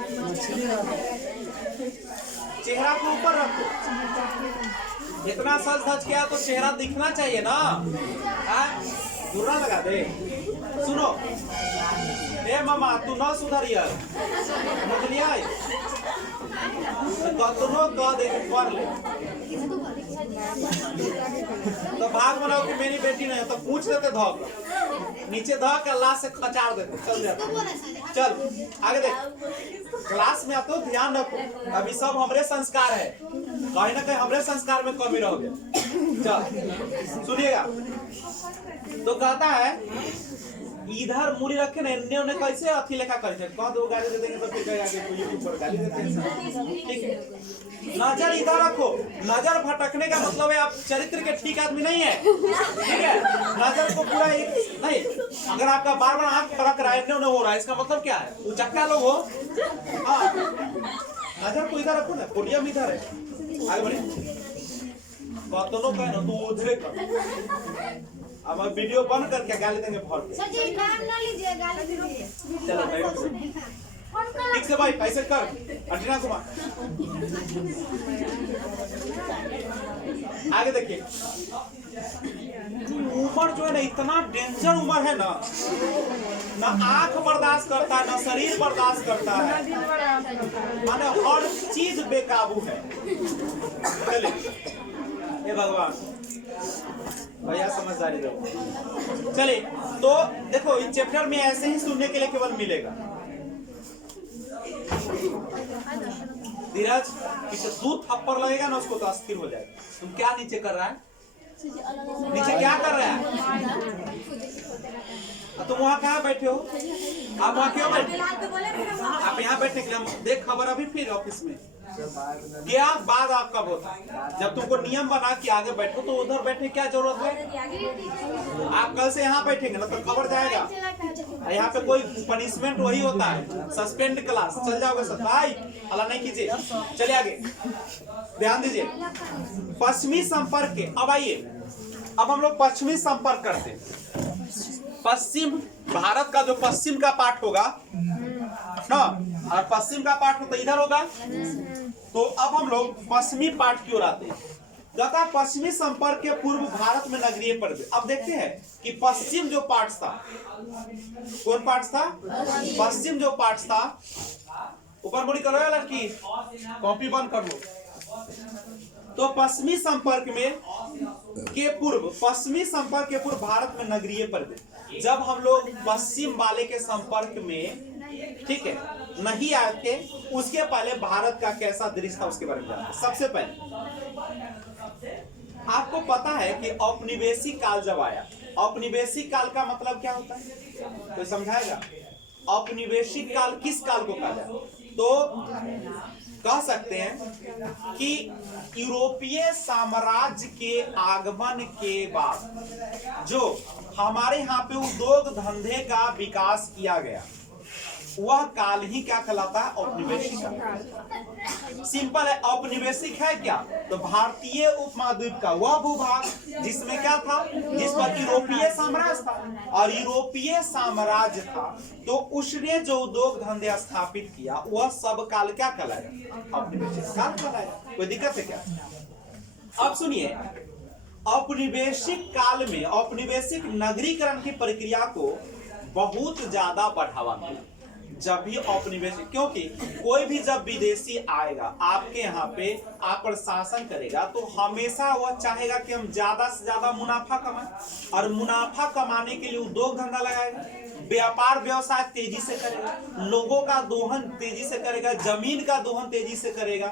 चेहरा को ऊपर रखो इतना सज धज किया तो चेहरा दिखना चाहिए ना बुरा लगा दे सुनो ए मामा तू ना सुधरिया समझलिया कतनो कह दे कर ले तो भाग बनाओ कि मेरी बेटी नहीं है तो पूछ देते धोक नीचे धोक लाश से खचाड़ देते चल जाते चल आगे देख क्लास में आते हो ध्यान रखो अभी सब हमरे संस्कार है कहीं ना कहीं हमरे संस्कार में कमी रह गया। चल सुनिएगा तो कहता है इधर मूड़ी रखे ना इन्हें उन्हें कैसे अथी लेखा कर कह दो गाली दे देंगे तो फिर आगे यूट्यूब पर गाली देते हैं ठीक है। नजर इधर रखो नजर भटकने का मतलब है आप चरित्र के ठीक आदमी नहीं है ठीक है। नजर को पूरा एक नहीं अगर आपका बार बार आंख फड़क रहा है इन्हें हो रहा है इसका मतलब क्या है उचक्का लोग हो हाँ नजर को इधर रखो ना पोडियम इधर है आगे बढ़िए दोनों का ना तू उधरे कर अब वीडियो बंद करके गाली देंगे भर सर जी नाम ना लीजिए गाली दीजिए चलो भाई ठीक से भाई पैसे कर अंजना कुमार आगे देखिए उम्र जो है ना इतना डेंजर उम्र है ना आंख बर्दाश्त करता है ना शरीर बर्दाश्त करता है माने हर चीज बेकाबू है। चलिए हे भगवान, भैया समझदारी दो। चलिए, तो देखो इस चैप्टर में ऐसे ही सुनने के लिए केवल मिलेगा। धीरज, इसे दूध थप्पड़ लगेगा ना उसको तो अस्थिर हो जाएगा। तुम क्या नीचे कर रहा है? नीचे क्या कर रहा है? तुम वहाँ कहाँ बैठे हो? आप वहाँ क्यों बैठे? आप यहाँ बैठने के लिए देख खबर अभी फिर ऑफिस में क्या बाद आपका होता है? जब तुमको नियम बना कि आगे बैठो तो उधर बैठने क्या जरूरत है? आप कल से यहाँ बैठेंगे ना तो खबर जाएगा। यहाँ पे कोई पनिशमेंट वही होता है, सस्पेंड क्लास, चल जाओगे सब भाई, हल्ला नहीं कीजिए। चलिए आगे ध्यान दीजिए। पश्चिमी संपर्क के, अब आइए, अब हम लोग पश्चिमी संपर्क करते हैं। पश्चिम भारत का जो पश्चिम का पार्ट होगा ना, और पश्चिम का पार्ट तो इधर होगा, तो अब हम लोग पश्चिमी पार्ट की ओर आते हैं। तथा पश्चिमी संपर्क के पूर्व भारत में नगरीय प्रदेश। अब देखते हैं कि पश्चिम जो पार्ट था, कौन पार्ट था? पश्चिम जो पार्ट था, ऊपर मुड़ी करो लड़की, कॉपी बंद कर लो। तो पश्चिमी संपर्क में के पूर्व, पश्चिमी संपर्क के पूर्व भारत में नगरीय प्रदेश। जब हम लोग पश्चिम वाले के संपर्क में, ठीक है, नहीं आए थे, उसके पहले भारत का कैसा दृश्य था उसके बारे में जानते हैं। सबसे पहले आपको पता है कि औपनिवेशिक काल जब आया, औपनिवेशिक काल का मतलब क्या होता है कोई समझाएगा? औपनिवेशिक काल किस काल को कहा जाए? तो कह सकते हैं कि यूरोपीय साम्राज्य के आगमन के बाद जो हमारे यहाँ पे उद्योग धंधे का विकास किया गया, वह काल ही क्या कहलाता है? औपनिवेशिक काल। सिंपल है, औपनिवेशिक है क्या? तो भारतीय उपमहाद्वीप का वह भूभाग जिसमें क्या था, जिस पर यूरोपीय साम्राज्य था, और यूरोपीय साम्राज्य था तो उसने जो उद्योग धंधे स्थापित किया वह सब काल क्या कहलाएगा? औपनिवेशिक काल कहलाएगा। कोई दिक्कत है क्या? अब सुनिए, औपनिवेशिक काल में औपनिवेशिक नगरीकरण की प्रक्रिया को बहुत ज्यादा बढ़ावा मिला। जब भी औपनिवेशिक, क्योंकि कोई भी जब विदेशी आएगा आपके यहाँ पे, आप पर शासन करेगा, तो हमेशा वह चाहेगा कि हम ज्यादा से ज्यादा मुनाफा कमाएं, और मुनाफा कमाने के लिए उद्योग धंधा लगाएगा, व्यापार व्यवसाय तेजी से करेगा, लोगों का दोहन तेजी से करेगा, जमीन का दोहन तेजी से करेगा।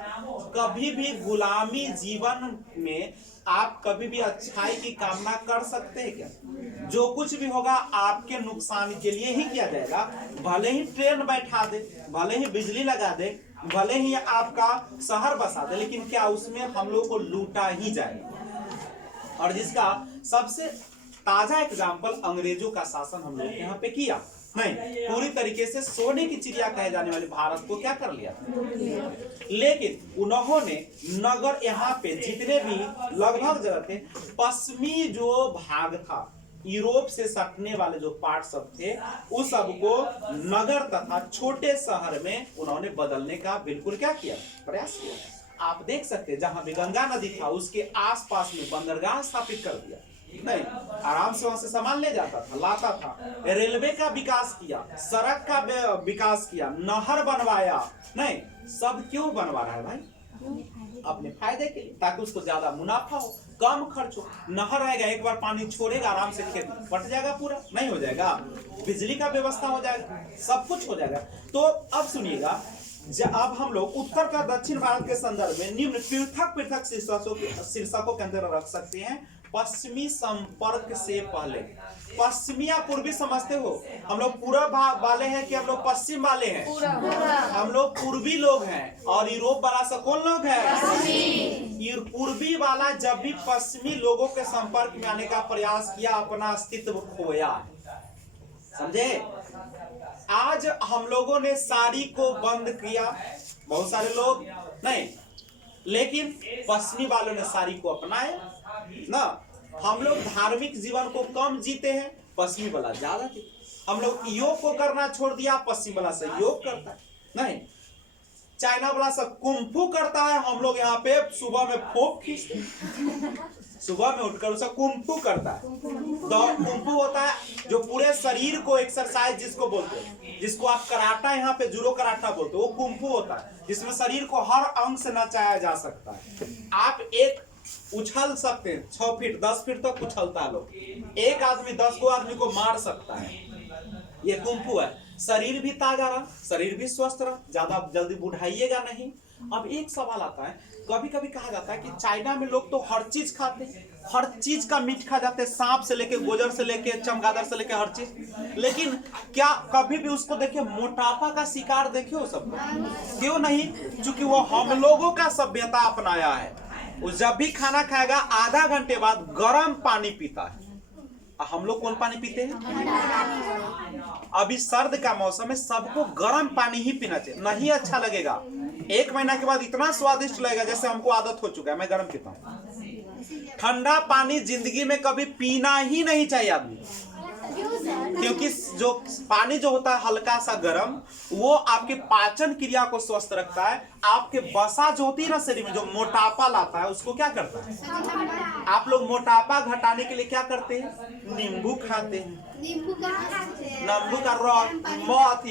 कभी भी गुलामी जीवन में आप कभी भी अच्छाई की कामना कर सकते हैं क्या? जो कुछ भी होगा आपके नुकसान के लिए ही किया जाएगा। भले ही ट्रेन बैठा दे, भले ही बिजली लगा दे, भले ही आपका शहर बसा दे, लेकिन क्या उसमें हम लोग को लूटा ही जाएगा। और जिसका सबसे ताजा एग्जाम्पल अंग्रेजों का शासन हम लोग यहाँ पे किया नहीं, पूरी तरीके से सोने की चिड़िया कहे जाने वाले भारत को क्या कर लिया। लेकिन उन्होंने नगर यहाँ पे जितने भी लगभग जगह थे, पश्चिमी जो भाग था, यूरोप से सटने वाले जो पार्ट सब थे, उस सब को नगर तथा छोटे शहर में उन्होंने बदलने का बिल्कुल क्या किया, प्रयास किया। आप देख सकते हैं जहां भी गंगा नदी था उसके आसपास में बंदरगाह स्थापित कर दिया, नहीं आराम से वहां से सामान ले जाता था, लाता था। रेलवे का विकास किया, सड़क का विकास किया, नहर बनवाया। नहीं, सब क्यों बनवा रहा है भाई? अपने फायदे के लिए, ताकि उसको ज्यादा मुनाफा हो, कम खर्च हो। नहर आएगा, एक बार पानी छोड़ेगा, आराम से खेत पट जाएगा, पूरा नहीं हो जाएगा, बिजली का व्यवस्था हो जाएगा, सब कुछ हो जाएगा। तो अब सुनिएगा, अब हम लोग उत्तर का दक्षिण भारत के संदर्भ में निम्न पृथक पृथक शीर्षकों के अंदर रख सकते हैं। पश्चिमी संपर्क से पहले, पश्चिमी या पूर्वी समझते हो? हम लोग पूर्व वाले हैं कि हम लोग पश्चिम वाले हैं? हम लोग पूर्वी लोग हैं, और यूरोप वाला से कौन लोग हैं? पूर्वी वाला जब भी पश्चिमी लोगों के संपर्क में आने का प्रयास किया, अपना अस्तित्व खोया। समझे? आज हम लोगों ने साड़ी को बंद किया, बहुत सारे लोग नहीं, लेकिन पश्चिमी वालों ने साड़ी को अपनाया ना। हम लोग धार्मिक जीवन को कम जीते हैं, पश्चिमी वाला ज्यादा जीते। हम लोग योग को करना छोड़ दिया, पश्चिम वाला से योग करता है। नहीं, चाइना वाला सब कुंफू करता है, हम लोग यहाँ पे सुबह में फोक खींचते, सुबह में उठकर उसका कुंफू करता है। कुंफू होता है जो पूरे शरीर को एक्सरसाइज जिसको बोलते हैं, जिसको आप कराटा यहाँ पे जुडो कराटा बोलते हो, वो कुंफू होता है, जिसमें शरीर को हर अंग से नचाया जा सकता है। आप एक उछल सकते हैं, 6 फीट 10 फीट तक उछलता है लोग। एक आदमी 10 गो आदमी को मार सकता है। ये कुंफू है। शरीर भी ताजा रहा, शरीर भी स्वस्थ रहा, ज्यादा जल्दी बुढ़ाइएगा नहीं। अब एक सवाल आता है, कभी कभी कहा जाता है कि चाइना में लोग तो हर चीज खाते हैं, हर चीज का मीट खा जाते हैं, सांप से लेके, गोजर से लेके, चमगादड़ से लेके, हर चीज। लेकिन क्या कभी भी उसको देखिए मोटापा का शिकार देखे हो सबको? क्यों नहीं? क्योंकि वो हम लोगों का सभ्यता अपनाया है। वो जब भी खाना खाएगा आधा घंटे बाद गर्म पानी पीता है। हम लोग कौन पानी पीते हैं? अभी सर्द का मौसम है, सबको गर्म पानी ही पीना चाहिए, नहीं अच्छा लगेगा। 1 महीना के बाद इतना स्वादिष्ट लगेगा जैसे हमको आदत हो चुका है, मैं गर्म पीता हूँ। ठंडा पानी जिंदगी में कभी पीना ही नहीं चाहिए आदमी, क्योंकि जो पानी जो होता है हल्का सा गर्म, वो आपके पाचन क्रिया को स्वस्थ रखता है। आपके वसा जो होती है ना शरीर में, जो मोटापा लाता है, उसको क्या करता है? आप लोग मोटापा घटाने के लिए क्या करते हैं? नींबू खाते हैं, नींबू का रस,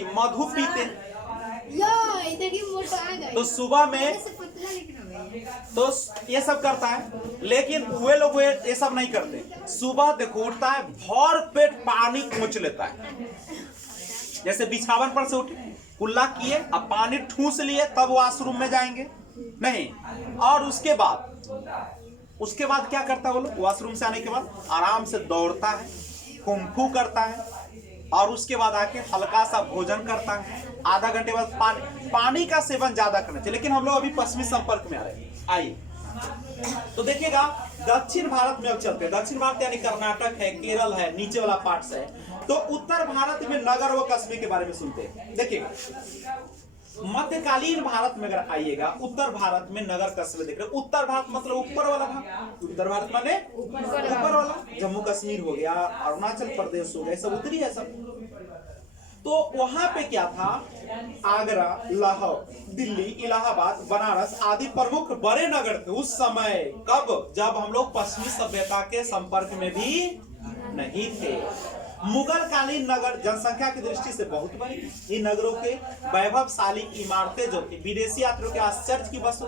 मधु पीते हैं। तो सुबह में तो ये सब करता है, लेकिन वे लोग ये सब नहीं करते। सुबह देखो उठता है, भर पेट पानी खोच लेता है, जैसे बिछावन पर से उठे, कुल्ला किए, अब पानी ठूस लिए, तब वॉशरूम में जाएंगे नहीं। और उसके बाद क्या करता है वो लोग? वॉशरूम से आने के बाद आराम से दौड़ता है, कुंफू करता है, और उसके बाद आके हल्का सा भोजन करता है। आधा घंटे बाद पानी का सेवन ज्यादा करना चाहिए। लेकिन हम लोग अभी पश्चिमी संपर्क में आ रहे हैं, आइए तो देखिएगा। दक्षिण भारत में अब चलते हैं। दक्षिण भारत यानी कर्नाटक है, केरल है, नीचे वाला पार्ट है। तो उत्तर भारत में नगर व कस्बे के बारे में सुनते हैं। देखिए मध्यकालीन भारत में अगर आइएगा, उत्तर भारत में नगर कस्बे देख रहे। उत्तर भारत मतलब ऊपर वाला भाग, उत्तर भारत माने ऊपर वाला। जम्मू कश्मीर हो गया, अरुणाचल प्रदेश हो गया, सब उत्तरी है सब। तो वहां पे क्या था? आगरा, लाहौर, दिल्ली, इलाहाबाद, बनारस आदि प्रमुख बड़े नगर थे उस समय। कब? जब हम लोग पश्चिमी सभ्यता के संपर्क में भी नहीं थे। मुगल कालीन नगर जनसंख्या की दृष्टि से बहुत बड़ी, इन नगरों के वैभवशाली इमारतें जो थी विदेशी यात्रियों के आश्चर्य की वस्तु।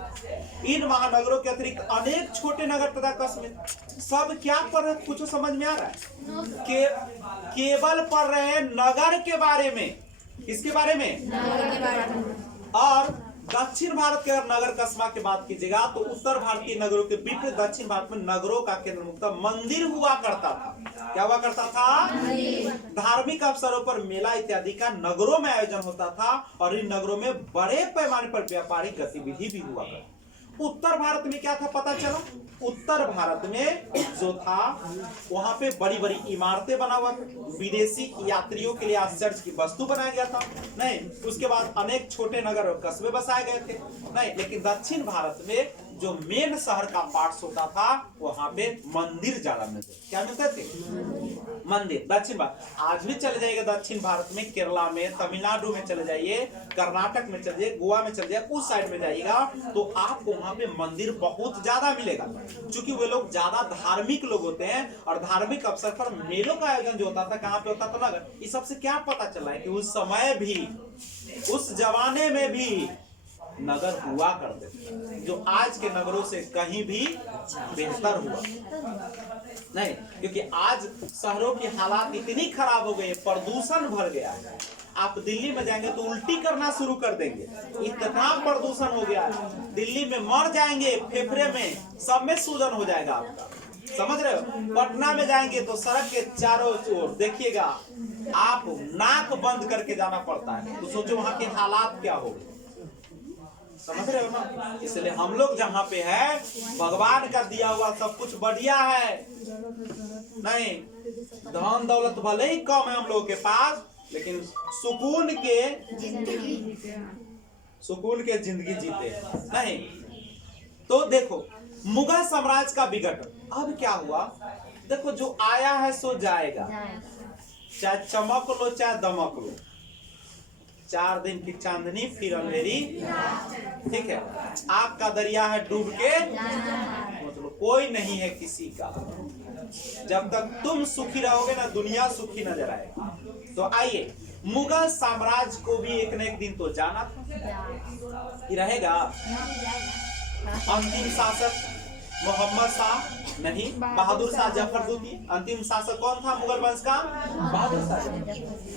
इन महानगरों के अतिरिक्त अनेक छोटे नगर तथा कस्बे, सब क्या पढ़ रहे? कुछ समझ में आ रहा है? केवल पढ़ रहे हैं नगर के बारे में। किसके बारे में? नगर के बारे में। और दक्षिण भारत के अगर नगर कस्बा की बात कीजिएगा तो उत्तर भारतीय नगरों के विपरीत दक्षिण भारत में नगरों का केंद्र मुख्यतः मंदिर हुआ करता था। क्या हुआ करता था? धार्मिक अवसरों पर मेला इत्यादि का नगरों में आयोजन होता था, और इन नगरों में बड़े पैमाने पर व्यापारिक गतिविधि भी हुआ करती। उत्तर भारत में क्या था पता चला? उत्तर भारत में जो था वहां पे बड़ी बड़ी इमारतें बना हुआ था, विदेशी यात्रियों के लिए आश्चर्य की वस्तु बनाया गया था नहीं। उसके बाद अनेक छोटे नगर और कस्बे बसाए गए थे नहीं। लेकिन दक्षिण भारत में जो मेन शहर का पार्ट होता था वहां पे मंदिर ज्यादा मिलते। क्या मिलते थे? मंदिर। दक्षिण भारत आज भी चले जाइएगा, दक्षिण भारत में केरला में, तमिलनाडु में चले जाइए, कर्नाटक में चले जाइए, गोवा में चले जाइए, उस साइड में जाइएगा तो आपको वहां पे मंदिर बहुत ज्यादा मिलेगा, क्योंकि वे लोग ज्यादा धार्मिक लोग होते हैं। और धार्मिक अवसर पर मेलों का आयोजन जो होता था कहाँ पे होता था? नगर। इस सबसे क्या पता चला है कि उस समय भी, उस जमाने में भी नगर हुआ करते थे, जो आज के नगरों से कहीं भी बेहतर हुआ नहीं। क्योंकि आज शहरों की हालात इतनी खराब हो गई, प्रदूषण भर गया है। आप दिल्ली में जाएंगे तो उल्टी करना शुरू कर देंगे, इतना प्रदूषण हो गया है। दिल्ली में मर जाएंगे, फेफड़े में सब में सूजन हो जाएगा आपका, समझ रहे हो? पटना में जाएंगे तो सड़क के चारों ओर देखिएगा आप नाक बंद करके जाना पड़ता है। तो सोचो वहां के हालात क्या हो, समझ रहे हो ना? इसलिए हम लोग जहाँ पे है भगवान का दिया हुआ सब कुछ बढ़िया है नहीं। धन दौलत भले ही कम है हम लोगों के पास, लेकिन सुकून के जिंदगी जीते नहीं। तो देखो मुगल साम्राज्य का विघटन। अब क्या हुआ? देखो जो आया है सो जाएगा, चाहे चमक लो चाहे दमक लो। 4 दिन की चांदनी फिर अंधेरी, ठीक है। आपका दरिया है डूब के, मतलब कोई नहीं है किसी का। जब तक तुम सुखी रहोगे ना दुनिया सुखी नजर आएगी। तो आइए, मुगल साम्राज्य को भी एक न एक दिन तो जाना था, रहेगा। अंतिम शासक मोहम्मद शाह नहीं, बहादुर शाह जफर द्वितीय। अंतिम शासक कौन था मुगल वंश का?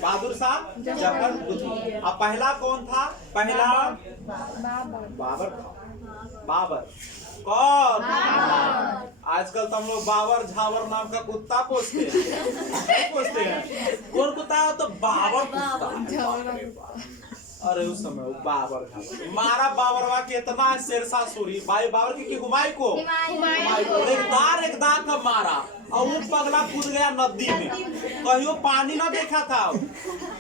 बहादुर शाह जफर द्वितीय। अब पहला कौन था? पहला बाबर था। बाबर कौन? आजकल तो हम लोग बाबर झावर नाम का कुत्ता पोसते हैं। कौन कुत्ता है? तो बाबर कुत्ता। अरे उस समय वो बाबर था, मारा बाबरवा के इतना शेरशाह सूरी भाई बाबर के हुमायूं को एक दाग का मारा और वो पगला कूद गया नदी में। कहियो पानी ना देखा था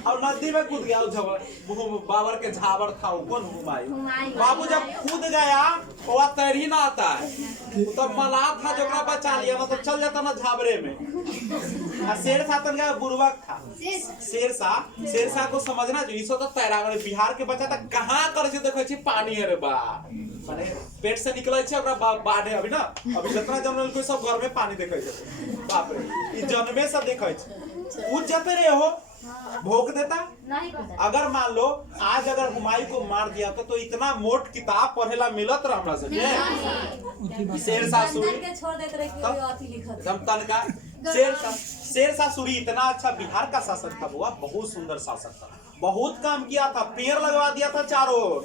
और नदी में कूद गया। बाबर के झावर था वो, कौन? हुमायूं। बाबू जब कूद गया वह तैर ही ना आता है, तब मलाह था जो बचा लिया, मतलब चल जाता ना झावरे में। शेरशाह तन का बुर्बक था। शेरशाह को समझना चाहिए। इसो तो तैरा बिहार के बच्चा तक कहाँ कर से देखो छी पानी है रे बा, माने पेट से निकले छे ओकरा बाढ़े अभी ना, अभी जितना जनरल कोई सब घर में पानी देखे छे। बाप रे, ई जन्मे से देखे छे। कूद जाते रे हो, भोग देता नहीं। अगर मान लो आज अगर हुमायूं को मार दिया तो इतना मोट किताब पढ़ेला मिलत रहा हमरा से। शेरशाह सूरी के छोड़ देत रहे कि अथी लिखत तन का शेरशाह सूरी इतना अच्छा बिहार का शासक था बुआ, बहुत सुंदर शासक था। बहुत काम किया था, पेड़ लगवा दिया था चारों ओर,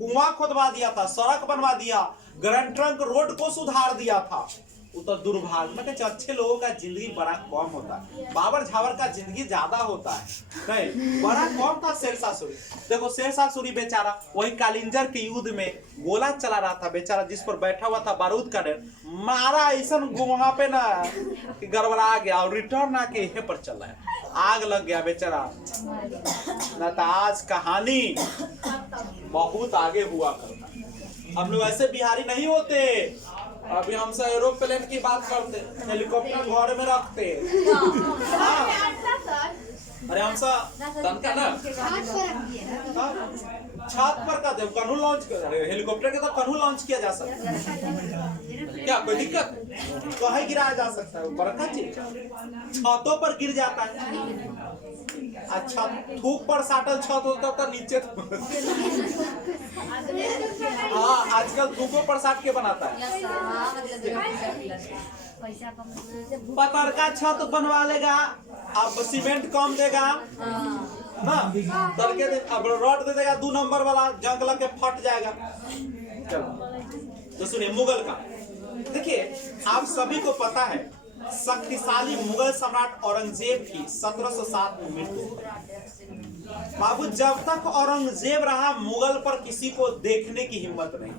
कुआं खोदवा दिया था, सड़क बनवा दिया, ग्रैंड ट्रंक रोड को सुधार दिया था। तो दुर्भाग्य में कहते अच्छे लोगों का जिंदगी बड़ा कम होता है, बाबर झावर का जिंदगी ज्यादा होता है। नहीं, बड़ा कम था शेरशाह सूरी। देखो शेरशाह सूरी बेचारा वही कालिंजर के युद्ध में गोला चला रहा था बेचारा, जिस पर बैठा हुआ था बारूद का ढेर, मारा ऐसा वहां पे ना कि गड़बड़ा गया और रिटर्न आके यहीं पर चल रहा है, आग लग गया बेचारा। न तो आज कहानी बहुत आगे हुआ करता। हम लोग ऐसे बिहारी नहीं होते। अभी हमसे एरोप्लेन की बात करते, हेलीकॉप्टर घर में रखते। अरे हमसा तनका ना छत पर का दे कन्हू लॉन्च कर, हेलीकॉप्टर के तो कन्हू लॉन्च किया जा सकता है। क्या कोई दिक्कत? कहीं गिराया जा सकता है, बरकत चीज छतों पर गिर जाता है। अच्छा थूक पर साटल छत होता तो नीचे। हाँ आजकल थूकों पर साट के बनाता है। पकड़ का छत बनवा लेगा, अब सीमेंट कम देगा ना, तड़के दे, अब रॉड दे देगा 2 नंबर वाला, जंग लग के फट जाएगा। चलो तो सुनिए मुगल का। देखिए आप सभी को पता है शक्तिशाली मुगल सम्राट औरंगजेब की 1707 में मृत्यु हुई। बाबू जब तक औरंगजेब रहा मुगल पर किसी को देखने की हिम्मत नहीं,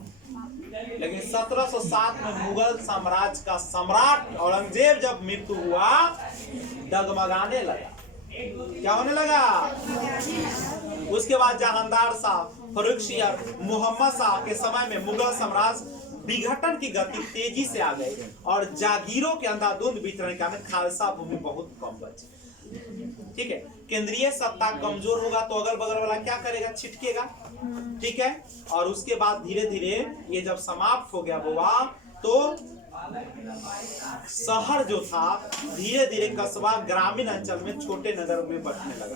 लेकिन 1707 में मुगल साम्राज्य का सम्राट औरंगजेब जब मृत्यु हुआ डगमगाने लगा। क्या होने लगा? उसके बाद जहांदार शाह, फर्रुखशियर, मोहम्मद शाह के समय में मुगल साम्राज्य विघटन की गति तेजी से आ गई और जागीरों के अंधाधुंध वितरण के कारण खालसा भूमि बहुत कम बची। ठीक है, केंद्रीय सत्ता कमजोर होगा तो अगल बगल वाला क्या करेगा? छिटकेगा। ठीक है, और उसके बाद धीरे धीरे ये जब समाप्त हो गया बुआ तो शहर जो था धीरे धीरे कस्बा ग्रामीण अंचल में छोटे नगर में बंटने लगा।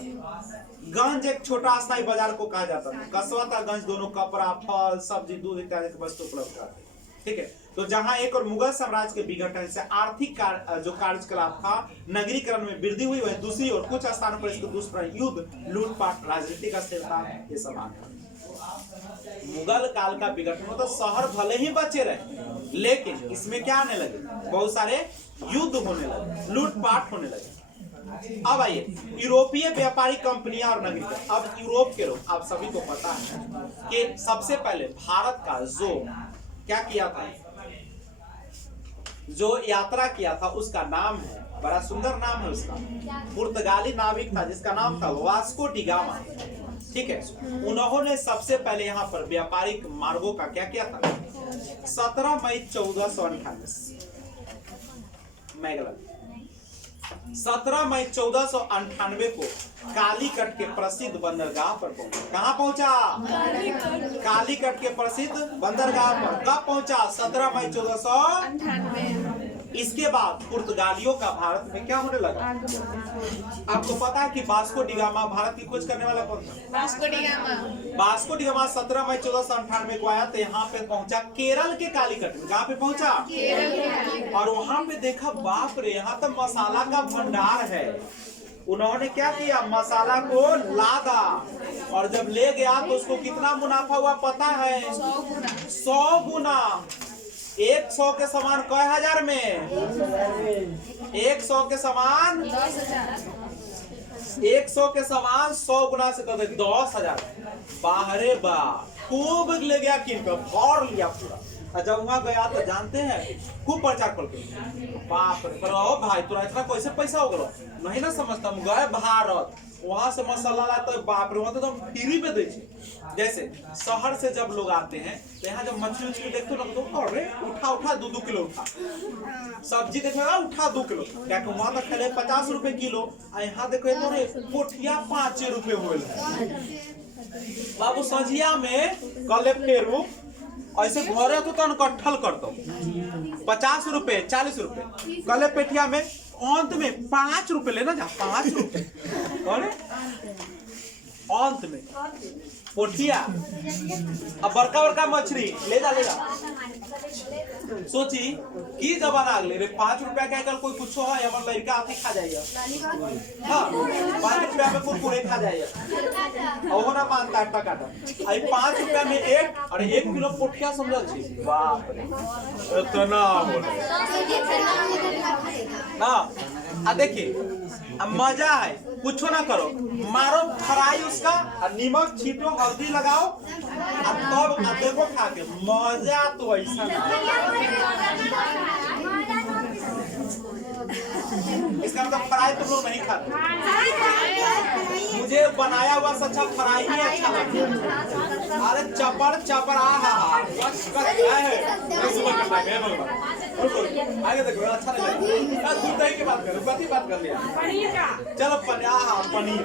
गंज एक छोटा अस्थायी बाजार को कहा जाता था, कस्बा था गंज दोनों कपड़ा, फल, सब्जी, दूध इत्यादि की वस्तु उपलब्ध कराते। ठीक है, तो जहां एक और मुगल साम्राज्य के विघटन से आर्थिक जो कार्यकलाप था नगरीकरण में वृद्धि हुई, वही दूसरी और कुछ स्थानों पर इसको दुष्प्रभाव, युद्ध, लूटपाट, राजनीतिक अस्थिरता ये सब आ गया। मुगल काल का विघटन तो शहर भले ही बचे रहे, लेकिन इसमें क्या आने लगे? बहुत सारे युद्ध होने लगे, लूटपाट होने लगे। अब आइए यूरोपीय व्यापारी कंपनियां और नगरीकरण। अब यूरोप के लोग, आप सभी को पता है कि सबसे पहले भारत का जो क्या किया था, जो यात्रा किया था उसका नाम है, बड़ा सुंदर नाम है उसका, पुर्तगाली नाविक था जिसका नाम था वास्को डी गामा। ठीक है, उन्होंने सबसे पहले यहाँ पर व्यापारिक मार्गों का क्या किया था? 17 मई 1498 17 मई 1498 को कालीकट के प्रसिद्ध बंदरगाह पर पहुंचा। कहाँ पहुंचा? कालीकट के प्रसिद्ध बंदरगाह पर। कब पहुंचा? 17 मई 1498। इसके बाद पुर्तगालियों का भारत में क्या होने लगा? आपको पता है कि वास्को डी गामा भारत की खोज करने वाला कौन था? वास्को डी गामा 17 मई 1498 को आया, तो यहाँ पे पहुंचा केरल के कालीकट में। कहाँ पे पहुंचा? और वहां पे देखा, बाप रे, यहाँ तो मसाला का भंडार है। उन्होंने क्या किया? मसाला को लादा, और जब ले गया तो उसको कितना मुनाफा हुआ पता है? 100 गुना। 100 के समान कई हजार में? 100 के समान 100 के समान 100 गुना से कर 10,000। बाहरे बाह, खूब ले गया, किन का भर लिया पूरा। और जब वहां गया तो जानते हैं खूब प्रचार करके, बाप रे, करो भाई तोरा इतना कैसे पैसा हो गलो? नहीं ना समझता हम। गए भारत, वहां से मसाला लाते, बाप रे, वहां तो फ्री पे दे। जैसे शहर से जब लोग आते हैं तो यहाँ जब मछली उछली देखते हो ना, तो अरे उठा 2-2 किलो उठा। सब्जी देखो उठा 2 किलो, क्या वहां तो खेले 50 रुपए किलो, और यहाँ देखो तो पोठिया 5 रुपए हुए। बाबू सजिया में कले फेरू ऐसे घरे तो तन कट्ठल कर दो 50 रुपए 40 रुपए, कले पेटिया में अंत में 5 रुपए लेना जा, 5 रुपए अंत में पोठिया। अब बड़का बड़का मछली ले जा। सोची की जमाना अगले रे, 5 रुपया के कल कोई कुछ है, हमारे लड़का आती खा जाइए। हाँ, 5 रुपया में कुरकुरे खा जाइए, वो ना मानता टका। 5 रुपया में एक, और 1 किलो पोठिया समझल छी। बाप रे, इतना हाँ। देखिए मजा है, कुछ ना करो, मारो फ्राई उसका, और नमक छीटो, हल्दी लगाओ, और तब देखो खा के मजा तो ऐसा। इसका मतलब फ्राई तुम लोग नहीं खाते। मुझे बनाया हुआ अच्छा फ्राई ही अच्छा लगता है। अरे चपर आगे देखो अच्छा लगेगा। दूध दही की बात करें, कथी बात कर लिया? चलो पनीर।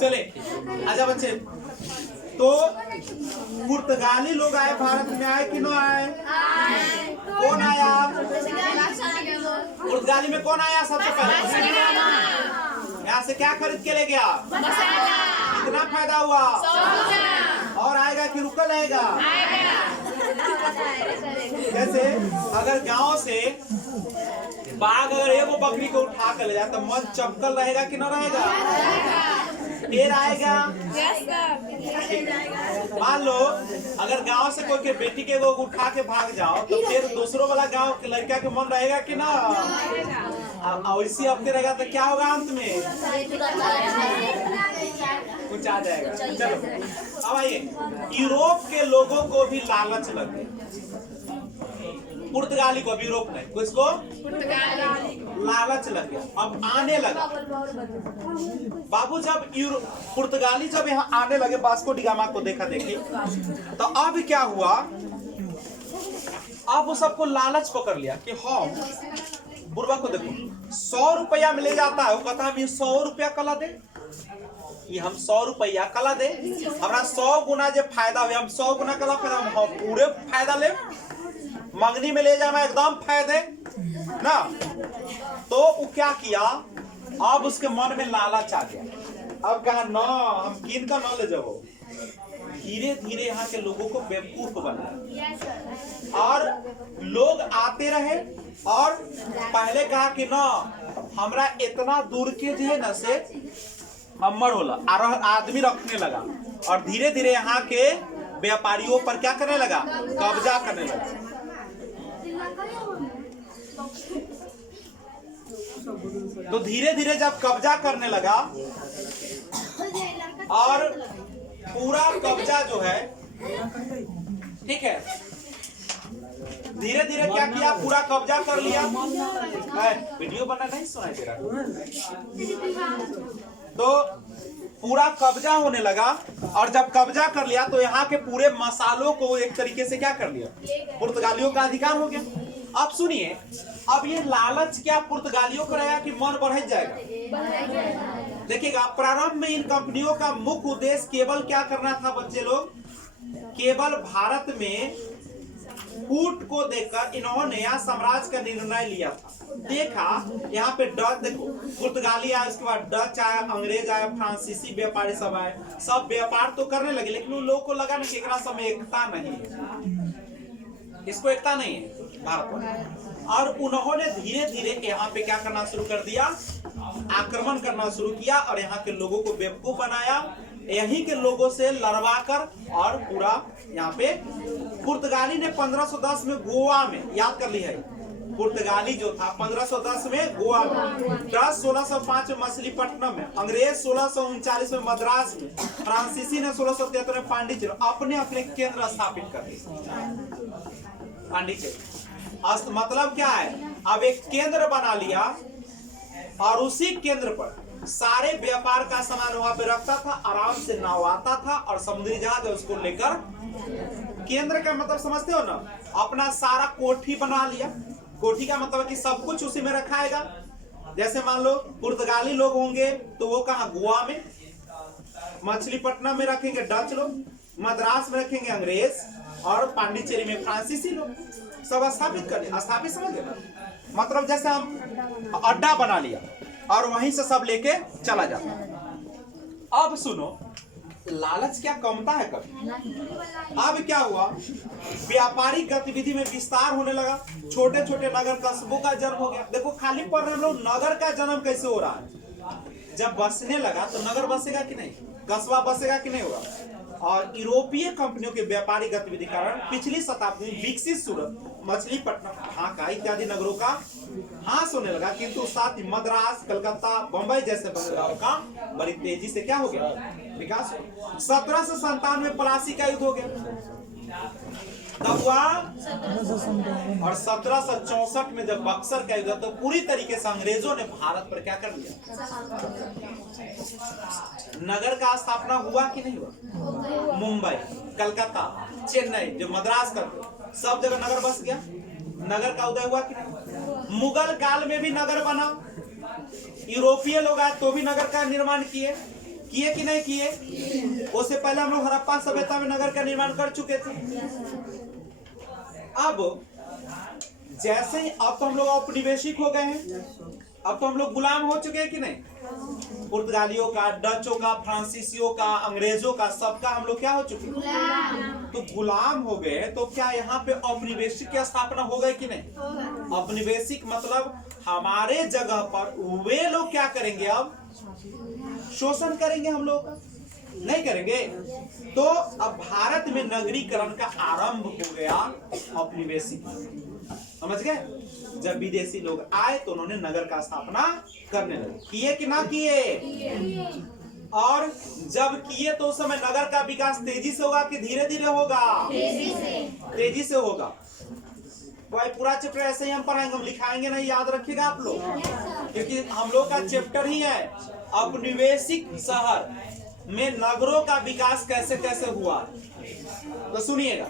चलिए आजा बच्चे। तो पुर्तगाली लोग आए भारत में, आए कि न आए? कौन आया? पुर्तगाली में कौन आया सबसे पहले? यहाँ से क्या खरीद के ले गया? कितना फायदा हुआ? और आएगा कि रुकल रहेगा? जैसे अगर गांव से बाघ अगर एगो बकरी को उठा कर ले जाए तो मन चपकल रहेगा कि न रहेगा? फिर आएगा। मान लो अगर गांव से कोई के बेटी के वो उठा के भाग जाओ तो फिर दूसरों वाला गांव के लड़का के मन रहेगा कि ना? ऐसी हफ्ते रहेगा तो क्या होगा अंत में? कुछ आ जाएगा। चलो अब आइए, यूरोप के लोगों को भी लालच लग गई। पुर्तगाली को, यूरोप में किसको? लालच लग गया, अब आने लगा। बाबू जब पुर्तगाली जब यहाँ आने लगे, वास्को डी गामा को देखा देखी, तो अब क्या हुआ? अब वो सबको लालच पकड़ लिया कि हम बुरबा को देखो 100 रुपया में ले जाता है, वो कहता है 100 रुपया कला दे, कि हम 100 रुपया कला दे, हमारा 100 गुना जो फायदा हुआ, हम 100 गुना कला फायदा, हम पूरे फायदा ले, मंगनी में ले जाए एकदम फायदे ना। तो वो क्या किया? अब उसके मन में लालच आ गया। अब कहा ना हम किन का न ले जाओ। धीरे धीरे यहाँ के लोगों को बेवकूफ बना, और लोग आते रहे, और पहले कहा कि ना हमरा इतना दूर के जो है ना से हमर होला, आदमी रखने लगा, और धीरे धीरे यहाँ के व्यापारियों पर क्या करने लगा? कब्जा करने लगा। तो धीरे धीरे जब कब्जा करने लगा, और पूरा कब्जा जो है, ठीक है, धीरे धीरे क्या किया? पूरा कब्जा कर लिया। वीडियो बना नहीं सुनाई दे रहा? तो पूरा कब्जा होने लगा, और जब कब्जा कर लिया तो यहाँ के पूरे मसालों को एक तरीके से क्या कर लिया? पुर्तगालियों का अधिकार हो गया। अब सुनिए, अब ये लालच क्या पुर्तगालियों का रहेगा कि मन बढ़ जाएगा? देखिएगा, प्रारंभ में इन कंपनियों का मुख्य उद्देश्य केवल क्या करना था बच्चे लोग, केवल भारत में फूट को देखकर इन्होंने यहाँ साम्राज्य का निर्णय लिया था। देखा यहाँ पे डच, देखो पुर्तगाली आया, उसके बाद डच आया, अंग्रेज आया, फ्रांसीसी व्यापारी सब आए, सब व्यापार तो करने लगे, लेकिन उन लोगों को लगा ना कि एक समय एकता नहीं है, इसको एकता नहीं है भारत में, और उन्होंने धीरे धीरे यहाँ पे क्या करना शुरू कर दिया, आक्रमण करना शुरू किया और यहाँ के लोगों को बेवकूफ बनाया, यहीं के लोगों से लड़वा कर, और पूरा यहाँ पे पुर्तगाली ने 1510 में गोवा में, याद कर ली है, पुर्तगाली जो था 1510 में गोवा में, डच 1605 में मछलीपट्टनम में, अंग्रेज 1639 में मद्रास में, फ्रांसीसी ने 1673 में पांडिचेरी, अपने अपने केंद्र स्थापित कर दिए पांडिचेरी। मतलब क्या है, अब एक केंद्र बना लिया और उसी केंद्र पर सारे व्यापार का सामान वहां पे रखता था, आराम से नाव आता था और समुद्री जहाज उसको लेकर, केंद्र का मतलब समझते हो ना, अपना सारा कोठी बना लिया, कोठी का मतलब कि सब कुछ उसी में रखाएगा। जैसे मान लो पुर्तगाली लोग होंगे तो वो कहाँ, गोवा में, मछलीपट्टनम में रखेंगे डच लोग, मद्रास में रखेंगे अंग्रेज, और पांडिचेरी में फ्रांसीसी लोग, सब स्थापित कर, स्थापित समझ गए ना, मतलब जैसे हम अड्डा बना लिया और वहीं से सब लेके चला जाता। अब सुनो, लालच क्या कमता है कभी। अब क्या हुआ, व्यापारिक गतिविधि में विस्तार होने लगा, छोटे छोटे नगर कस्बों का जन्म हो गया। देखो खाली पढ़ रहे हम लोग, नगर का जन्म कैसे हो रहा है, जब बसने लगा तो नगर बसेगा कि नहीं, कस्बा बसेगा कि नहीं होगा। और यूरोपीय कंपनियों के व्यापारिक गतिविधि कारण पिछली शताब्दी में विकसित सूरत, मछलीपट्टनम, ढाका इत्यादि नगरों का ह्रास होने लगा, किंतु साथ ही मद्रास, कलकत्ता, बंबई जैसे बंदरगाहों का बड़ी तेजी से क्या हो गया, विकास हो। 1797 में प्लासी का युद्ध हो गया, तब हुआ, और 1764 में जब बक्सर का युद्ध, तो पूरी तरीके से अंग्रेजों ने भारत पर क्या कर लिया, नगर का स्थापना हुआ कि नहीं हुआ, मुंबई, कलकत्ता, चेन्नई, जो मद्रास का, सब जगह नगर बस गया, नगर का उदय हुआ कि नहीं। मुगल काल में भी नगर बना, यूरोपीय लोग आए तो भी नगर का निर्माण किए कि नहीं किए, उससे पहले हम लोग हड़प्पा सभ्यता में नगर का निर्माण कर चुके थे। अब जैसे ही, अब तो हम लोग औपनिवेशिक हो गए हैं, अब तो हम लोग गुलाम हो चुके हैं कि नहीं, पुर्तगालियों का, डचों का, फ्रांसीसियों का, अंग्रेजों का, सबका हम लोग क्या हो चुके हैं, तो गुलाम हो गए। तो क्या यहाँ पे औपनिवेशिक की स्थापना हो गई कि नहीं। औपनिवेशिक मतलब हमारे जगह पर वे लोग क्या करेंगे, अब शोषण करेंगे, हम लोग नहीं करेंगे। तो अब भारत में नगरीकरण का आरंभ हो गया, औपनिवेशिक, समझ गए। जब विदेशी लोग आए तो उन्होंने नगर का स्थापना करने लगे, किए कि ना किए, और जब किए तो उस समय नगर का विकास तेजी से होगा कि धीरे धीरे होगा, तेजी से होगा। भाई पूरा चैप्टर ऐसे ही हम पढ़ाएंगे, हम लिखाएंगे नहीं, याद रखिएगा आप लोग, क्योंकि हम लोग का चैप्टर ही है औपनिवेशिक शहर में नगरों का विकास कैसे कैसे हुआ। तो सुनिएगा,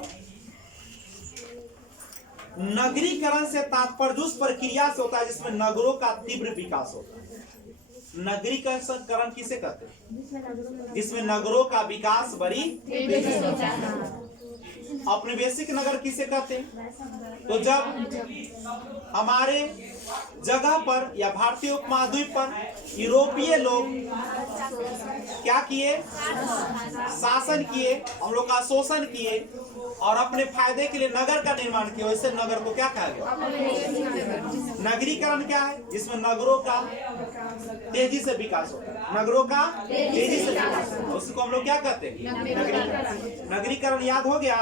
नगरीकरण से तात्पर्य उस प्रक्रिया से होता है जिसमें नगरों का तीव्र विकास होता है। नगरीकरण किसे कहते हैं, जिसमें नगरों का विकास बड़ी तेजी से होता है। औपनिवेशिक नगर किसे कहते हैं, तो जब हमारे जगह पर या भारतीय उपमहाद्वीप पर यूरोपीय लोग क्या किए, शासन किए, हम लोग का शोषण किए और अपने फायदे के लिए नगर का निर्माण किया, वैसे नगर को क्या कहा गया, नगरीकरण क्या है, जिसमें नगरों का तेजी से विकास होता है, नगरों का तेजी से विकास होता है, उसको हम लोग क्या कहते हैं, नगरीकरण। नगरीकरण याद हो गया।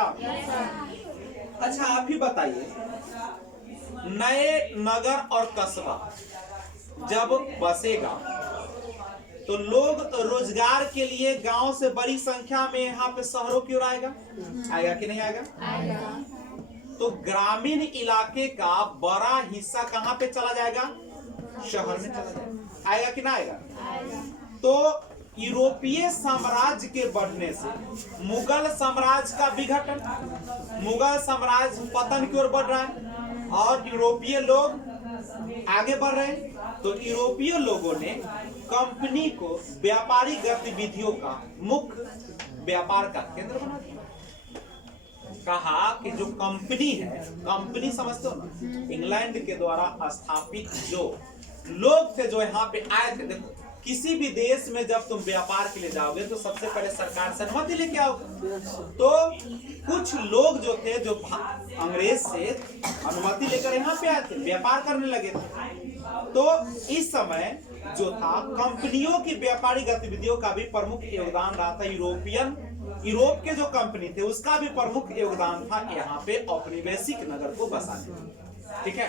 अच्छा आप ही बताइए, नए नगर और कस्बा जब बसेगा तो लोग रोजगार के लिए गांव से बड़ी संख्या में यहाँ पे शहरों की ओर आएगा कि नहीं आएगा। तो ग्रामीण इलाके का बड़ा हिस्सा कहाँ पे चला जाएगा, शहर में चला जाएगा, आएगा कि ना आएगा। तो यूरोपीय साम्राज्य के बढ़ने से मुगल साम्राज्य का विघटन, मुगल साम्राज्य पतन की ओर बढ़ रहा है और यूरोपीय लोग आगे बढ़ रहे हैं। तो यूरोपीय लोगों ने कंपनी को व्यापारिक गतिविधियों का मुख्य व्यापार का केंद्र बना दिया। कहा कि जो कंपनी है, कंपनी समझते हो ना, इंग्लैंड के द्वारा स्थापित जो लोग थे जो यहाँ पे आए थे। देखो किसी भी देश में जब तुम व्यापार के लिए जाओगे तो सबसे पहले सरकार से अनुमति लेके आओगे। तो कुछ लोग जो थे जो अंग्रेज से अनुमति लेकर यहाँ पे आए थे, व्यापार करने लगे थे। तो इस समय जो था कंपनियों की व्यापारिक गतिविधियों का भी प्रमुख योगदान रहा था। यूरोप के जो कंपनी थे उसका भी प्रमुख योगदान था यहाँ पे औपनिवेशिक नगर को बसाने में। ठीक है,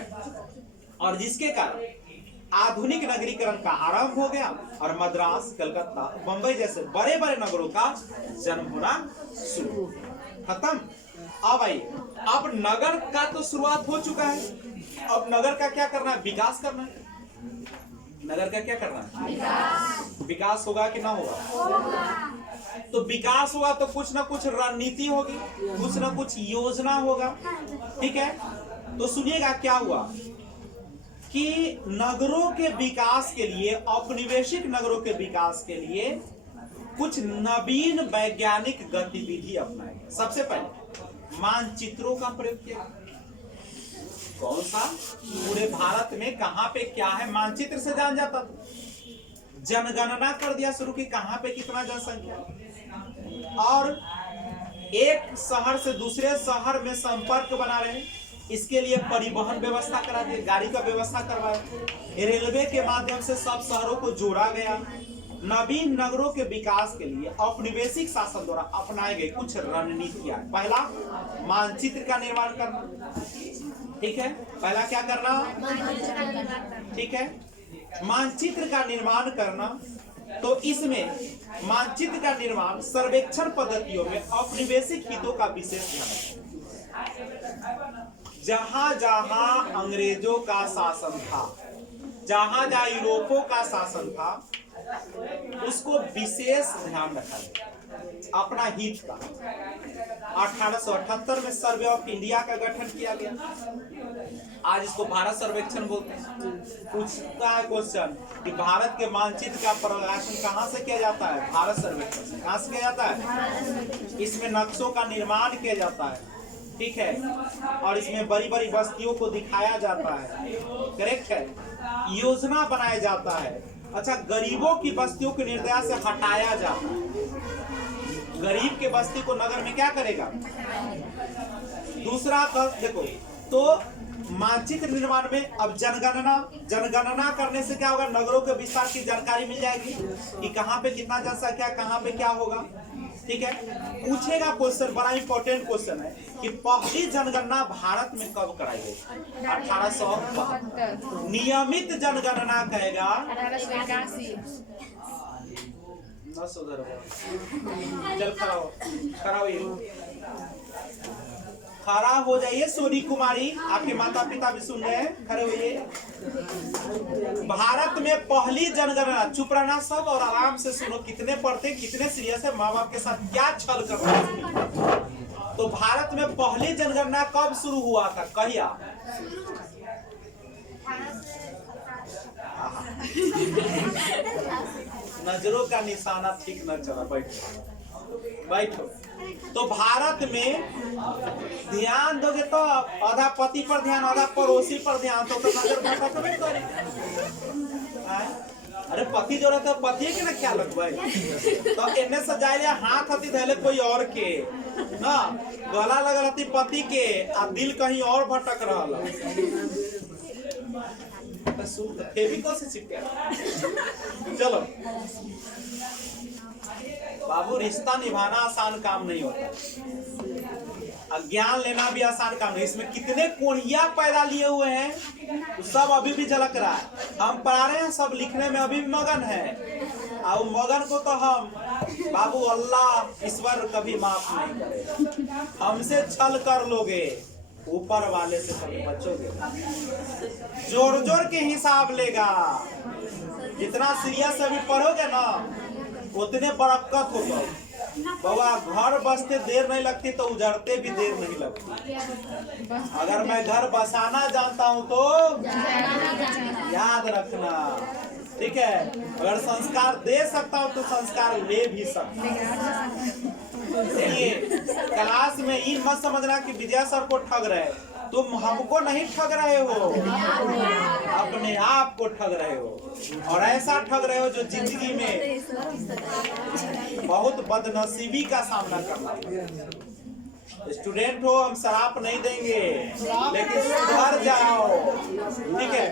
और जिसके कारण आधुनिक नगरीकरण का आरंभ हो गया और मद्रास, कलकत्ता, बंबई जैसे बड़े बड़े नगरों का जन्म होना शुरू। खत्म। अब आइए, अब नगर का तो शुरुआत हो चुका है, अब नगर का क्या करना है? विकास करना है। नगर का क्या करना है? विकास होगा कि ना होगा? तो विकास होगा तो कुछ ना कुछ रणनीति होगी, कुछ ना कुछ योजना होगा। ठीक है, तो सुनिएगा क्या हुआ कि नगरों के विकास के लिए, औपनिवेशिक नगरों के विकास के लिए कुछ नवीन वैज्ञानिक गतिविधि अपनाई। सबसे पहले मानचित्रों का प्रयोग किया। कौन सा? पूरे भारत में कहां पे क्या है मानचित्र से जान जाता था। जनगणना कर दिया शुरू की, कहां पे कितना जनसंख्या, और एक शहर से दूसरे शहर में संपर्क बना रहे, इसके लिए परिवहन व्यवस्था करा दी, गाड़ी का व्यवस्था करवाया। रेलवे के माध्यम से सब शहरों को जोड़ा गया। नवीन नगरों के विकास के लिए औपनिवेशिक शासन द्वारा अपनाए गए कुछ रणनीतियां। पहला, मानचित्र का निर्माण करना। ठीक है, पहला क्या करना? ठीक है, मानचित्र का निर्माण करना। तो इसमें मानचित्र का निर्माण सर्वेक्षण पद्धतियों में औपनिवेशिक हितों का विशेष ध्यान रखना। जहां जहां अंग्रेजों का शासन था, जहां जहां यूरोपों का शासन था, उसको विशेष ध्यान रखा गया अपना हित का। 1878 में सर्वे ऑफ इंडिया का गठन किया गया। आज इसको भारत सर्वेक्षण बोलते हैं। पूछता है क्वेश्चन कि भारत के मानचित्र का प्रकाशन कहां से किया जाता है? भारत सर्वेक्षण से। कहां से किया जाता है? इसमें नक्शों का निर्माण किया जाता है। ठीक है, और इसमें बड़ी बड़ी बस्तियों को दिखाया जाता है। करेक्ट है, योजना बनाया जाता है। अच्छा, गरीबों की बस्तियों के निर्दया से हटाया जाता है। गरीब के बस्ती को नगर में क्या करेगा? दूसरा देखो, तो मानचित्र निर्माण में अब जनगणना करने से क्या होगा? नगरों के विस्तार की जानकारी मिल जाएगी कि कहाँ पे कितना जनसंख्या, कहाँ पे क्या होगा। ठीक है, पूछेगा क्वेश्चन, बड़ा इंपॉर्टेंट क्वेश्चन है कि पहली जनगणना भारत में कब कराई गई? 1872। नियमित जनगणना कहेगा 1881। चल खड़ा हो जाइए। सोनी कुमारी, आपके माता पिता भी सुन रहे हैं, खड़े होइए। भारत में पहली जनगणना, चुप रहना सब और आराम से सुनो। कितने पढ़ते, कितने सीरियस है, माँ बाप के साथ क्या छल कर रहे हैं। तो भारत में पहली जनगणना कब शुरू हुआ था? कहिया? नजरों का निशाना ठीक न चला। बैठो। तो भारत में ध्यान दोगे तो आधा पति पर ध्यान, आधा पड़ोसी पर ध्यान, तो नजर भटकबे करे। अरे पति जो रहता है पति के ना ख्याल रखबे। तो एने सजाए लिया हाथ हती धैले कोई और के ना, गला लगल हती पति के आ दिल कहीं और भटक रहल। से चिपके। चलो बाबू, रिश्ता निभाना आसान काम नहीं होता, ज्ञान लेना भी आसान काम नहीं। इसमें कितने कोढ़िया पैदा लिए हुए हैं, सब अभी भी झलक रहा है। हम पढ़ा रहे हैं, सब लिखने में अभी भी मगन है। और मगन को तो हम बाबू अल्लाह ईश्वर कभी माफ नहीं करेगा। हमसे छल कर लोगे, ऊपर वाले से कभी बचोगे। जोर जोर के हिसाब लेगा। जितना सीरियस अभी पढ़ोगे ना, उतने बरकत होगा। बाबा घर बसते देर नहीं लगती तो उजड़ते भी देर नहीं लगती। अगर मैं घर बसाना जानता हूँ तो याद रखना, ठीक है। अगर संस्कार दे सकता हूँ तो संस्कार ले भी सकता हूँ। इसलिए क्लास में ये मत समझना कि विजय सर को ठग रहे, तुम हमको नहीं ठग रहे हो, अपने आप को ठग रहे हो, और ऐसा ठग रहे हो जो जिंदगी में बहुत बदनसीबी का सामना करना पड़ेगा। स्टूडेंट हो, हम शराप नहीं देंगे, लेकिन सुधर जाओ, ठीक है।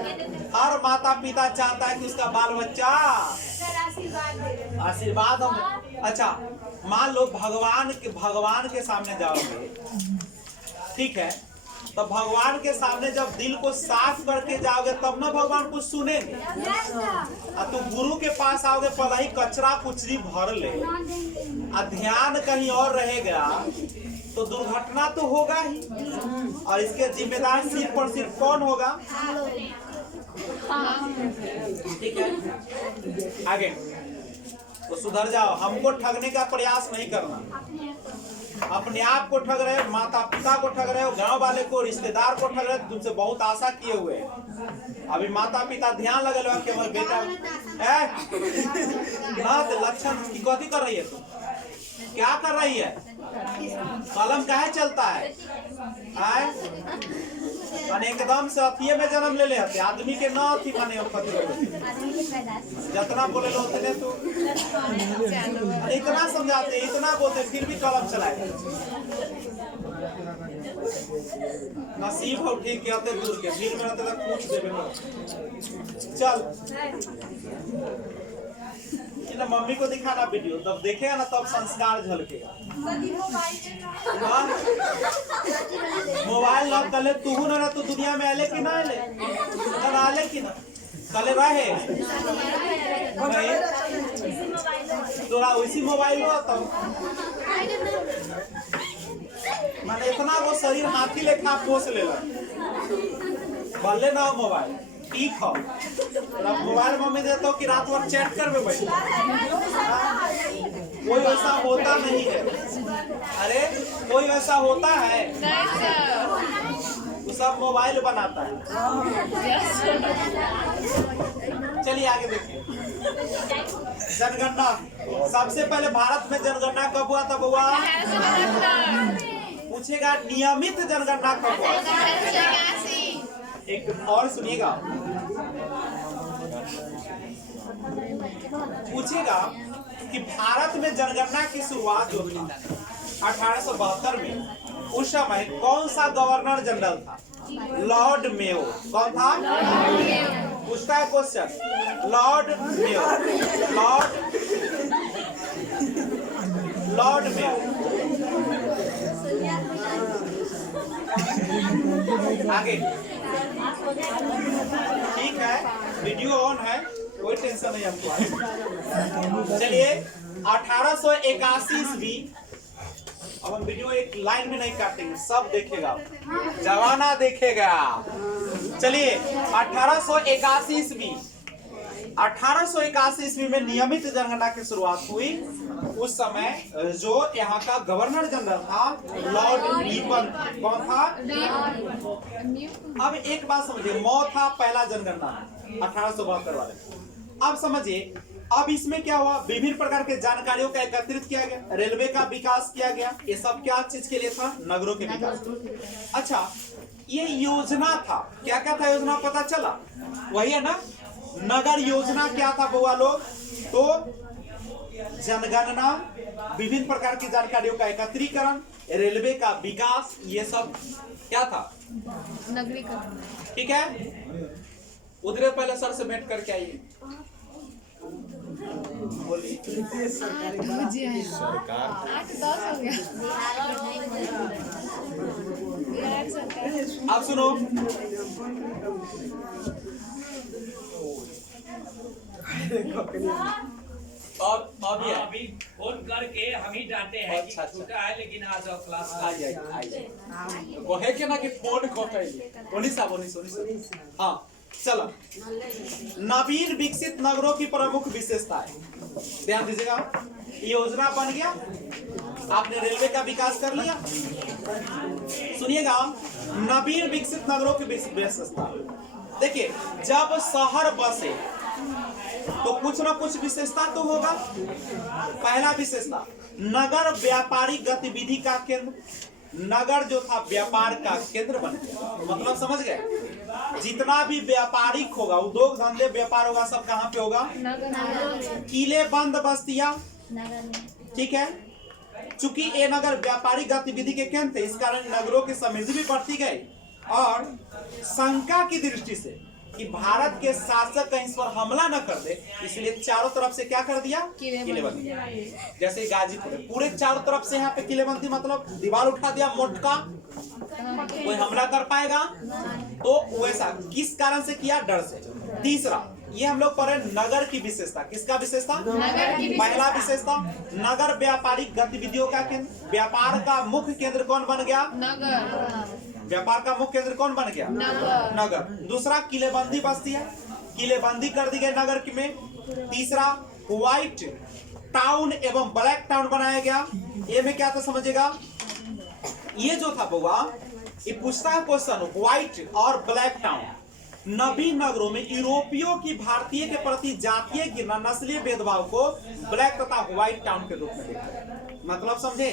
हर माता पिता चाहता है कि उसका बाल बच्चा आशीर्वाद हम। अच्छा, मान लो भगवान के सामने जाओगे, ठीक है, तो भगवान के सामने जब दिल को साफ करके जाओगे तब ना भगवान कुछ सुनेंगे। और तुम गुरु के पास आओगे, पहले ही कचरा कुचरी भर ले, ध्यान कहीं और रहेगा तो दुर्घटना तो होगा ही, और इसके जिम्मेदार सिर्फ और सिर्फ कौन होगा? ठीक है, आगे तो सुधर जाओ। हमको ठगने का प्रयास नहीं करना। अपने आप को ठग रहे हो, माता पिता को ठग रहे हो, गांव वाले को, रिश्तेदार को ठग रहे हो, तुमसे बहुत आशा किए हुए हैं। अभी माता पिता ध्यान लगे लो कि हमारे बेटा लक्षण की कथी कर रही है, तुम क्या कर रही है? कलम काहे चलता है? एकदम से अथिये में जन्म ले लेते आदमी के न अथी माने जितना बोले लो उतने तो इतना समझाते, इतना बोलते, फिर भी कलम चलाए। नसीब हो ठीक कहते दूर के, भीड़ में रहते तक पूछ देवे। चल ना, मम्मी को दिखाना वीडियो, तब देखेगा ना, तब संस्कार झलकेगा। मोबाइल लॉक कर ले, तू ना तो दुनिया में आले कि ना आले, आले कि ना कले रहे तोरा उसी मोबाइल हो, तब मैंने इतना वो शरीर हाथी लेखा पोस लेला, भले ना मोबाइल ठीक हो। मोबाइल मम्मी देता हो कि रात भर चैट करवे भाई, कोई वैसा होता नहीं है। अरे कोई वैसा होता है? वो सब मोबाइल बनाता है। चलिए आगे देखिए। जनगणना, सबसे पहले भारत में जनगणना कब हुआ था बउआ? पूछेगा नियमित जनगणना कब हुआ? एक और सुनिएगा, पूछेगा कि भारत में जनगणना की शुरुआत जो थी 1872 में, उस समय कौन सा गवर्नर जनरल था? Lord Mayo. कौन था? पूछता है question, Lord Mayo, Lord Mayo. आगे ठीक है, वीडियो ऑन है, कोई टेंशन नहीं हमको। चलिए 1881 ईस्वी, अब हम वीडियो एक लाइन में नहीं काटेंगे, सब देखेगा, जमाना देखेगा। चलिए 1881 ईस्वी, 1881 ईस्वी में नियमित जनगणना की शुरुआत हुई। उस समय जो यहाँ का गवर्नर जनरल था लॉर्ड रिपन। कौन था? अब एक बात समझिए, मौ था पहला जनगणना 1872 वाले। अब समझिए, अब इसमें क्या हुआ? विभिन्न प्रकार के जानकारियों का एकत्रित किया गया, रेलवे का विकास किया गया। ये सब क्या चीज के लिए था? नगरों के विकास। अच्छा, ये योजना था, क्या क्या था योजना पता चला? वही है ना, नगर योजना। क्या था बुआ लोग? तो जनगणना, विभिन्न प्रकार की जानकारियों का एकत्रीकरण, रेलवे का विकास, ये सब क्या था? नगरीकरण। ठीक है, उधरे पहले सर से भेंट करके आइए। बोलिए। सरकार 8-10 हो गया। आप सुनो, अभी फोन करके हम ही डांटे हैं कि छोटा है लेकिन आ जाओ क्लास आ जाइए। वो है क्या ना कि फोन कटाइए। हाँ, चलो, नवीन विकसित नगरों की प्रमुख विशेषताएं ध्यान दीजिएगा। योजना बन गया, आपने रेलवे का विकास कर लिया। सुनिएगा, नवीन विकसित नगरों की विशेषता। देखिए, जब शहर बसे तो कुछ ना कुछ विशेषता तो होगा। पहला विशेषता, नगर व्यापारिक गतिविधि का केंद्र। नगर जो था व्यापार का केंद्र बन गया। मतलब समझ गए, जितना भी व्यापारिक होगा, उद्योग धंधे व्यापार होगा, सब कहाँ पे होगा? किले बंद बस्तियां, ठीक है। चूंकि ये नगर व्यापारिक गतिविधि के केंद्र थे, इस कारण नगरों की समृद्धि भी बढ़ती गई। और शंका की दृष्टि से कि भारत के शासक कहीं इस पर हमला न कर दे, इसलिए चारों तरफ से क्या कर दिया? किलेबंदी। जैसे गाजीपुर है, पूरे चारों तरफ से यहाँ पे किलेबंदी, मतलब दीवार उठा दिया मोटका, कोई हमला कर पाएगा? तो वैसा किस कारण से किया? डर से। तीसरा, ये हम लोग पढ़े नगर की विशेषता। किसका विशेषता? पहला विशेषता, नगर व्यापारिक गतिविधियों का केंद्र। व्यापार का मुख्य केंद्र कौन बन गया? नगर। व्यापार का मुख्य केंद्र कौन बन गया? नगर। दूसरा, किलेबंदी बस्तियां, किलेबंदी कर दी गई नगर में। तीसरा, व्हाइट टाउन एवं ब्लैक टाउन बनाया गया। ये में क्या था समझिएगा, ये जो था बउआ, ये पूछता है क्वेश्चन, व्हाइट और ब्लैक टाउन। नवीन नगरों में यूरोपियों की भारतीय के प्रति जातीय गिरना, नस्लीय भेदभाव को ब्लैक तथा व्हाइट टाउन के रूप में देखा। मतलब समझे,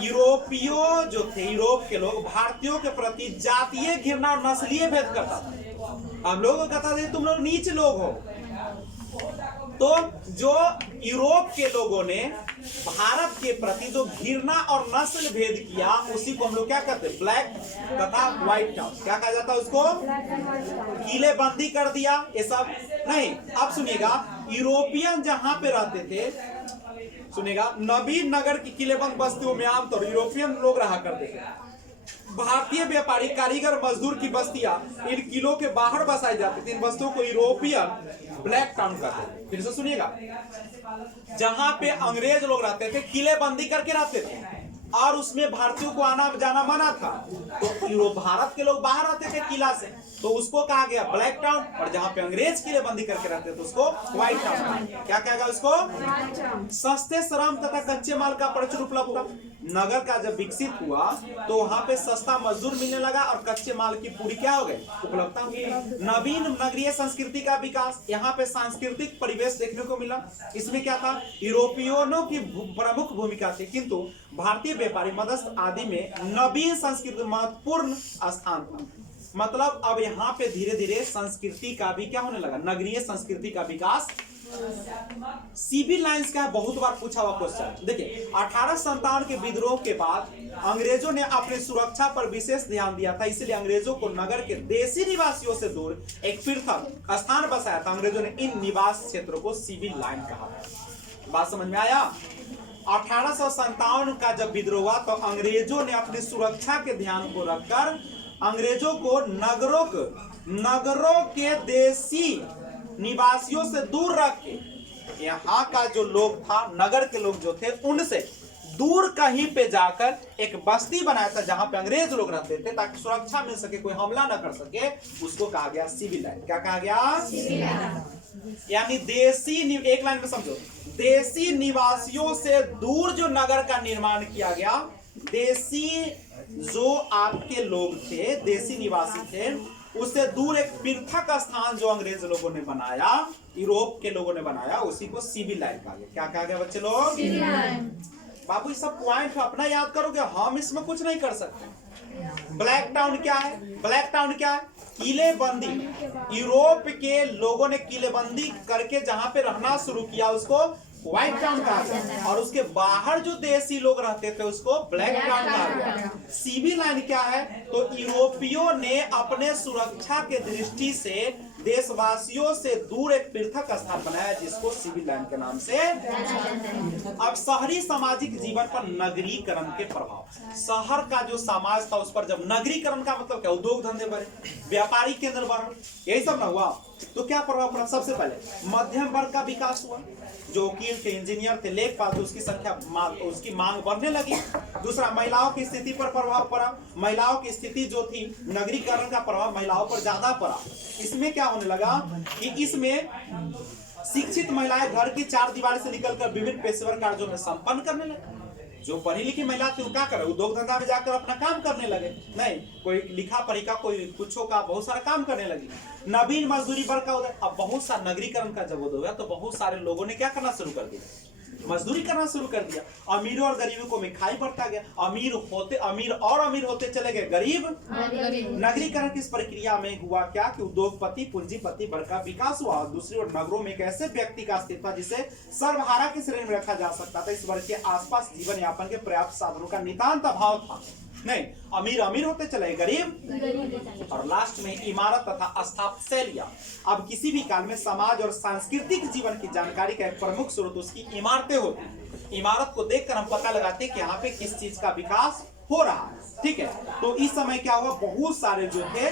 यूरोपियों जो थे, यूरोप के लोग भारतीयों के प्रति जातीय घृणा और नस्लीय भेद करता था। हम लोग को कहता था तुम लोग नीच लोग हो। तो जो यूरोप के लोगों ने भारत के प्रति जो घृणा और नस्ल भेद किया, उसी को हम लोग क्या कहते हैं? ब्लैक तथा व्हाइट टाउन। क्या कहा जाता है उसको? किलेबंदी कर दिया। ये सब नहीं। अब सुनिएगा, यूरोपियन जहां पे रहते थे, सुनिएगा, नवीन नगर की किलेबंद बस्तियों में आमतौर यूरोपियन लोग रहा करते थे। भारतीय व्यापारी, कारीगर, मजदूर की बस्तियां इन किलों के बाहर बसाई जाती थी। इन बस्तियों को यूरोपियन ब्लैक टाउन कहते हैं। फिर से सुनिएगा, जहां पे अंग्रेज लोग रहते थे, किलेबंदी करके रहते थे और उसमें भारतीयों को आना जाना मना था। तो भारत के लोग बाहर रहते थे किला से, तो उसको कहा गया ब्लैक टाउन। और जहां पे अंग्रेज किलेबंदी करके रहते थे, उसको व्हाइट टाउन। क्या कहेगा उसको? सस्ते श्रम तथा कच्चे माल का प्रचुर उपलब्धता। नगर का जब विकसित हुआ तो वहां पे सस्ता मजदूर मिलने लगा और कच्चे माल की पूरी क्या हो गई? उपलब्धता हो गई। नवीन नगरीय संस्कृति का विकास, यहाँ पे सांस्कृतिक परिवेश देखने को मिला। इसमें क्या था? यूरोपियनों की प्रमुख भूमिका थी, किंतु भारतीय व्यापारी, मध्यस्थ आदि में नवीन संस्कृति महत्वपूर्ण स्थान था। मतलब अब यहाँ पे धीरे धीरे संस्कृति का भी क्या होने लगा? नगरीय संस्कृति का विकास। सिविल लाइंस का बहुत बार पूछा हुआ क्वेश्चन। देखिए, 1857 के विद्रोह के बाद अंग्रेजों ने अपनी सुरक्षा पर विशेष ध्यान दिया था, इसलिए अंग्रेजों को नगर के देशी निवासियों से दूर एक पृथक स्थान बसाया था। अंग्रेजों ने इन निवास क्षेत्रों को सिविल लाइन कहा। बात समझ में आया? 1857 का जब विद्रोह हुआ तो अंग्रेजों ने अपनी सुरक्षा के ध्यान को रखकर अंग्रेजों को नगरों के देशी निवासियों से दूर रख के, यहाँ का जो लोग था, नगर के लोग जो थे, उनसे दूर कहीं पे जाकर एक बस्ती बनाया था जहां पे अंग्रेज लोग रहते थे, ताकि सुरक्षा मिल सके, कोई हमला न कर सके। उसको कहा गया सिविल लाइन। क्या कहा गया? Civil line. यानी देशी, एक लाइन में समझो, देशी निवासियों से दूर जो नगर का निर्माण किया गया, देशी जो आपके लोग थे, देशी निवासी थे, उससे दूर एक पृथक स्थान जो अंग्रेज लोगों ने बनाया, यूरोप के लोगों ने बनाया, उसी को सिविल लाइन कहा गया। क्या कहा गया बच्चे लोग? Civil line. बाबू ये सब पॉइंट अपना याद करोगे, हम इसमें कुछ नहीं कर सकते। ब्लैक टाउन क्या है? ब्लैक टाउन क्या है? किलेबंदी। यूरोप के लोगों ने किलेबंदी करके जहां पे रहना शुरू किया, उसको व्हाइट टाउन कहा गया। और उसके बाहर जो देशी लोग रहते थे, उसको ब्लैक टाउन कहा गया। सिविल लाइन क्या है? तो यूरोपियों ने अपने सुरक्षा के दृष्टि से देशवासियों से दूर एक पृथक स्थान बनाया जिसको सिविल लाइन के नाम से। अब शहरी सामाजिक जीवन पर नगरीकरण के प्रभाव, शहर का जो समाज था उस पर जब नगरीकरण का मतलब क्या, उद्योग धंधे बढ़े, व्यापारी केंद्र बढ़े, यही सब ना हुआ, तो क्या प्रभाव पड़ा? सबसे पहले मध्यम वर्ग का विकास हुआ, जो वकील थे, इंजीनियर थे, लेखपाल थे, उसकी संख्या उसकी मांग बढ़ने लगी। दूसरा, महिलाओं की स्थिति पर प्रभाव पड़ा, महिलाओं की स्थिति जो थी, नगरीकरण का प्रभाव महिलाओं पर ज्यादा पड़ा। इसमें क्या होने लगा कि इसमें शिक्षित महिलाएं घर की चार दीवार से निकलकर विभिन्न पेशेवर कार्यों में संपन्न करने लगे। जो पढ़ी लिखी महिला थी वो क्या करे, उद्योग धंधा में जाकर अपना काम करने लगे, नहीं कोई लिखा पढ़ी का, कोई कुछो का, बहुत सारा काम करने लगी। नवीन मजदूरी वर्ग का उदय, अब बहुत सारा नगरीकरण का जब उदय हुआ तो बहुत सारे लोगों ने क्या करना शुरू कर दिया, मजदूरी करना शुरू कर दिया। अमीरों और गरीबों को मिखाई बढ़ता गया, अमीर होते चले गए, गरीब। नगरीकरण की इस प्रक्रिया में हुआ क्या कि उद्योगपति, पूंजीपति वर्ग का विकास हुआ और दूसरी ओर नगरों में एक ऐसे व्यक्ति का अस्तित्व जिसे सर्वहारा की श्रेणी में रखा जा सकता था। इस वर्ग के आसपास जीवन यापन के पर्याप्त साधनों का नितांत अभाव था। नहीं, अमीर होते चले, गरीब। और लास्ट में इमारत तथा स्थापत्य शैलियां। अब किसी भी काल में समाज और सांस्कृतिक जीवन की जानकारी का एक प्रमुख स्रोत उसकी इमारतें होती। इमारत को देखकर हम पता लगाते हैं कि यहाँ पे किस चीज का विकास हो रहा है, ठीक है। तो इस समय क्या हुआ, बहुत सारे जो थे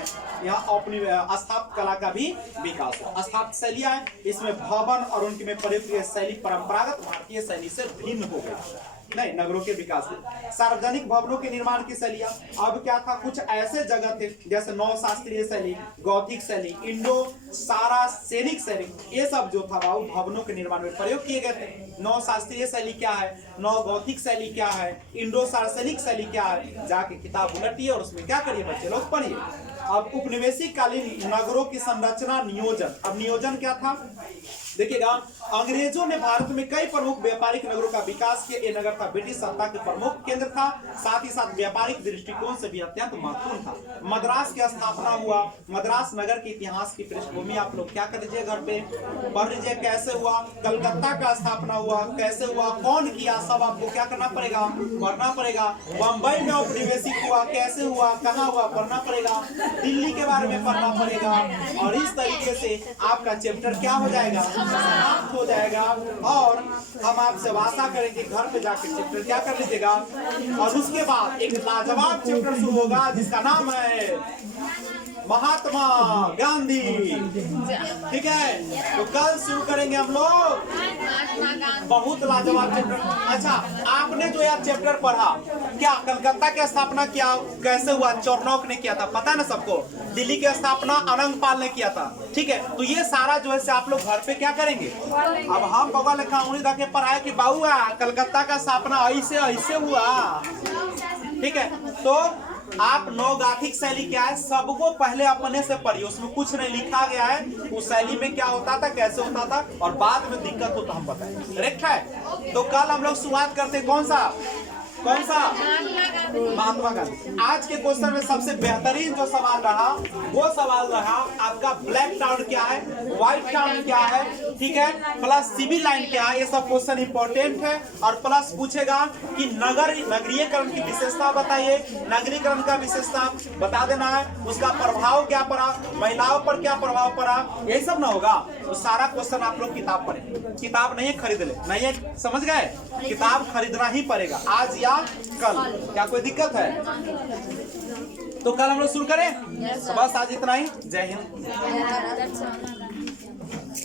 यहाँ अपनी स्थापत्य कला का भी विकास हुआ। स्थापत्य शैलियां है, इसमें भवन और उनकी में प्रयुक्त शैली परंपरागत भारतीय शैली से भिन्न हो गई। नहीं, नगरों के विकास में सार्वजनिक भवनों के निर्माण की शैलियां, अब क्या था, कुछ ऐसे जगह थे जैसे नव शास्त्रीय शैली, गौथिक शैली, इंडो सारासेनिक शैली, ये सब जो था वो भवनों के निर्माण में प्रयोग किए गए थे। नव शास्त्रीय शैली क्या है, नव गौथिक शैली क्या है, इंडो सारासेनिक शैली क्या है, जाके किताब उलटिए और उसमें क्या करिए बच्चे लोग, पढ़िए। अब उपनिवेशिक कालीन नगरों की संरचना, नियोजन। अब नियोजन क्या था, देखिएगा, अंग्रेजों ने भारत में कई प्रमुख व्यापारिक नगरों का विकास किया। ये नगर था ब्रिटिश सत्ता के प्रमुख केंद्र था, साथ ही साथ व्यापारिक दृष्टिकोण से भी अत्यंत महत्वपूर्ण था। मद्रास की स्थापना हुआ। मद्रास नगर के इतिहास की पृष्ठभूमि आप लोग क्या कर लीजिए, घर पे पढ़ लीजिए, कैसे हुआ। कलकत्ता का स्थापना हुआ, कैसे हुआ, कौन किया, सब आपको क्या करना पड़ेगा, पढ़ना पड़ेगा। बम्बई में औपनिवेशिक हुआ, कैसे हुआ, कहाँ हुआ, पढ़ना पड़ेगा। दिल्ली के बारे में पढ़ना पड़ेगा। और इस तरीके से आपका चैप्टर क्या हो जाएगा, समाप्त हो जाएगा। और हम आपसे वादा करेंगे घर पे जाकर चैप्टर क्या कर लीजिएगा। और उसके बाद एक लाजवाब चैप्टर शुरू होगा जिसका नाम है महात्मा गांधी, ठीक है। तो कल शुरू करेंगे हम लोग, बहुत लाजवाब चैप्टर। अच्छा, आपने जो यार चैप्टर पढ़ा, क्या कलकत्ता की स्थापना किया कैसे हुआ, चौरनौक ने किया था, पता ना सबको। दिल्ली की स्थापना अनंगपाल ने किया था, ठीक है। तो ये सारा जो है आप लोग घर पे क्या करेंगे। अब हम बगल लिखा उंगली रखे पढ़ाए कि बाबूआ कलकत्ता का स्थापना ऐसे हुआ, ठीक है। तो आप नवगाथिक शैली क्या है, सबको पहले अपने से पढ़िए, उसमें कुछ नहीं लिखा गया है, उस शैली में क्या होता था, कैसे होता था, और बाद में दिक्कत हो तो हम बताएंगे, करेक्ट है। तो कल हम लोग शुरुआत करते कौन सा, महात्मा गांधी। आज के क्वेश्चन में सबसे बेहतरीन जो सवाल रहा वो सवाल रहा आपका ब्लैक टाउन क्या है, व्हाइट टाउन क्या है, ठीक है, प्लस सिविल लाइन क्या है। ये सब क्वेश्चन इंपॉर्टेंट है। और प्लस पूछेगा कि नगरीकरण की विशेषता बताइए, नगरीकरण का विशेषता बता देना है, उसका प्रभाव क्या पड़ा, महिलाओं पर क्या प्रभाव पड़ा, यही सब ना होगा। तो सारा क्वेश्चन आप लोग किताब पढ़ेंगे, किताब नहीं खरीद ले, नहीं है, समझ गए, किताब खरीदना ही पड़ेगा आज या कल। क्या कोई दिक्कत है? तो कल हम लोग शुरू करें। बस आज इतना ही। जय हिंद।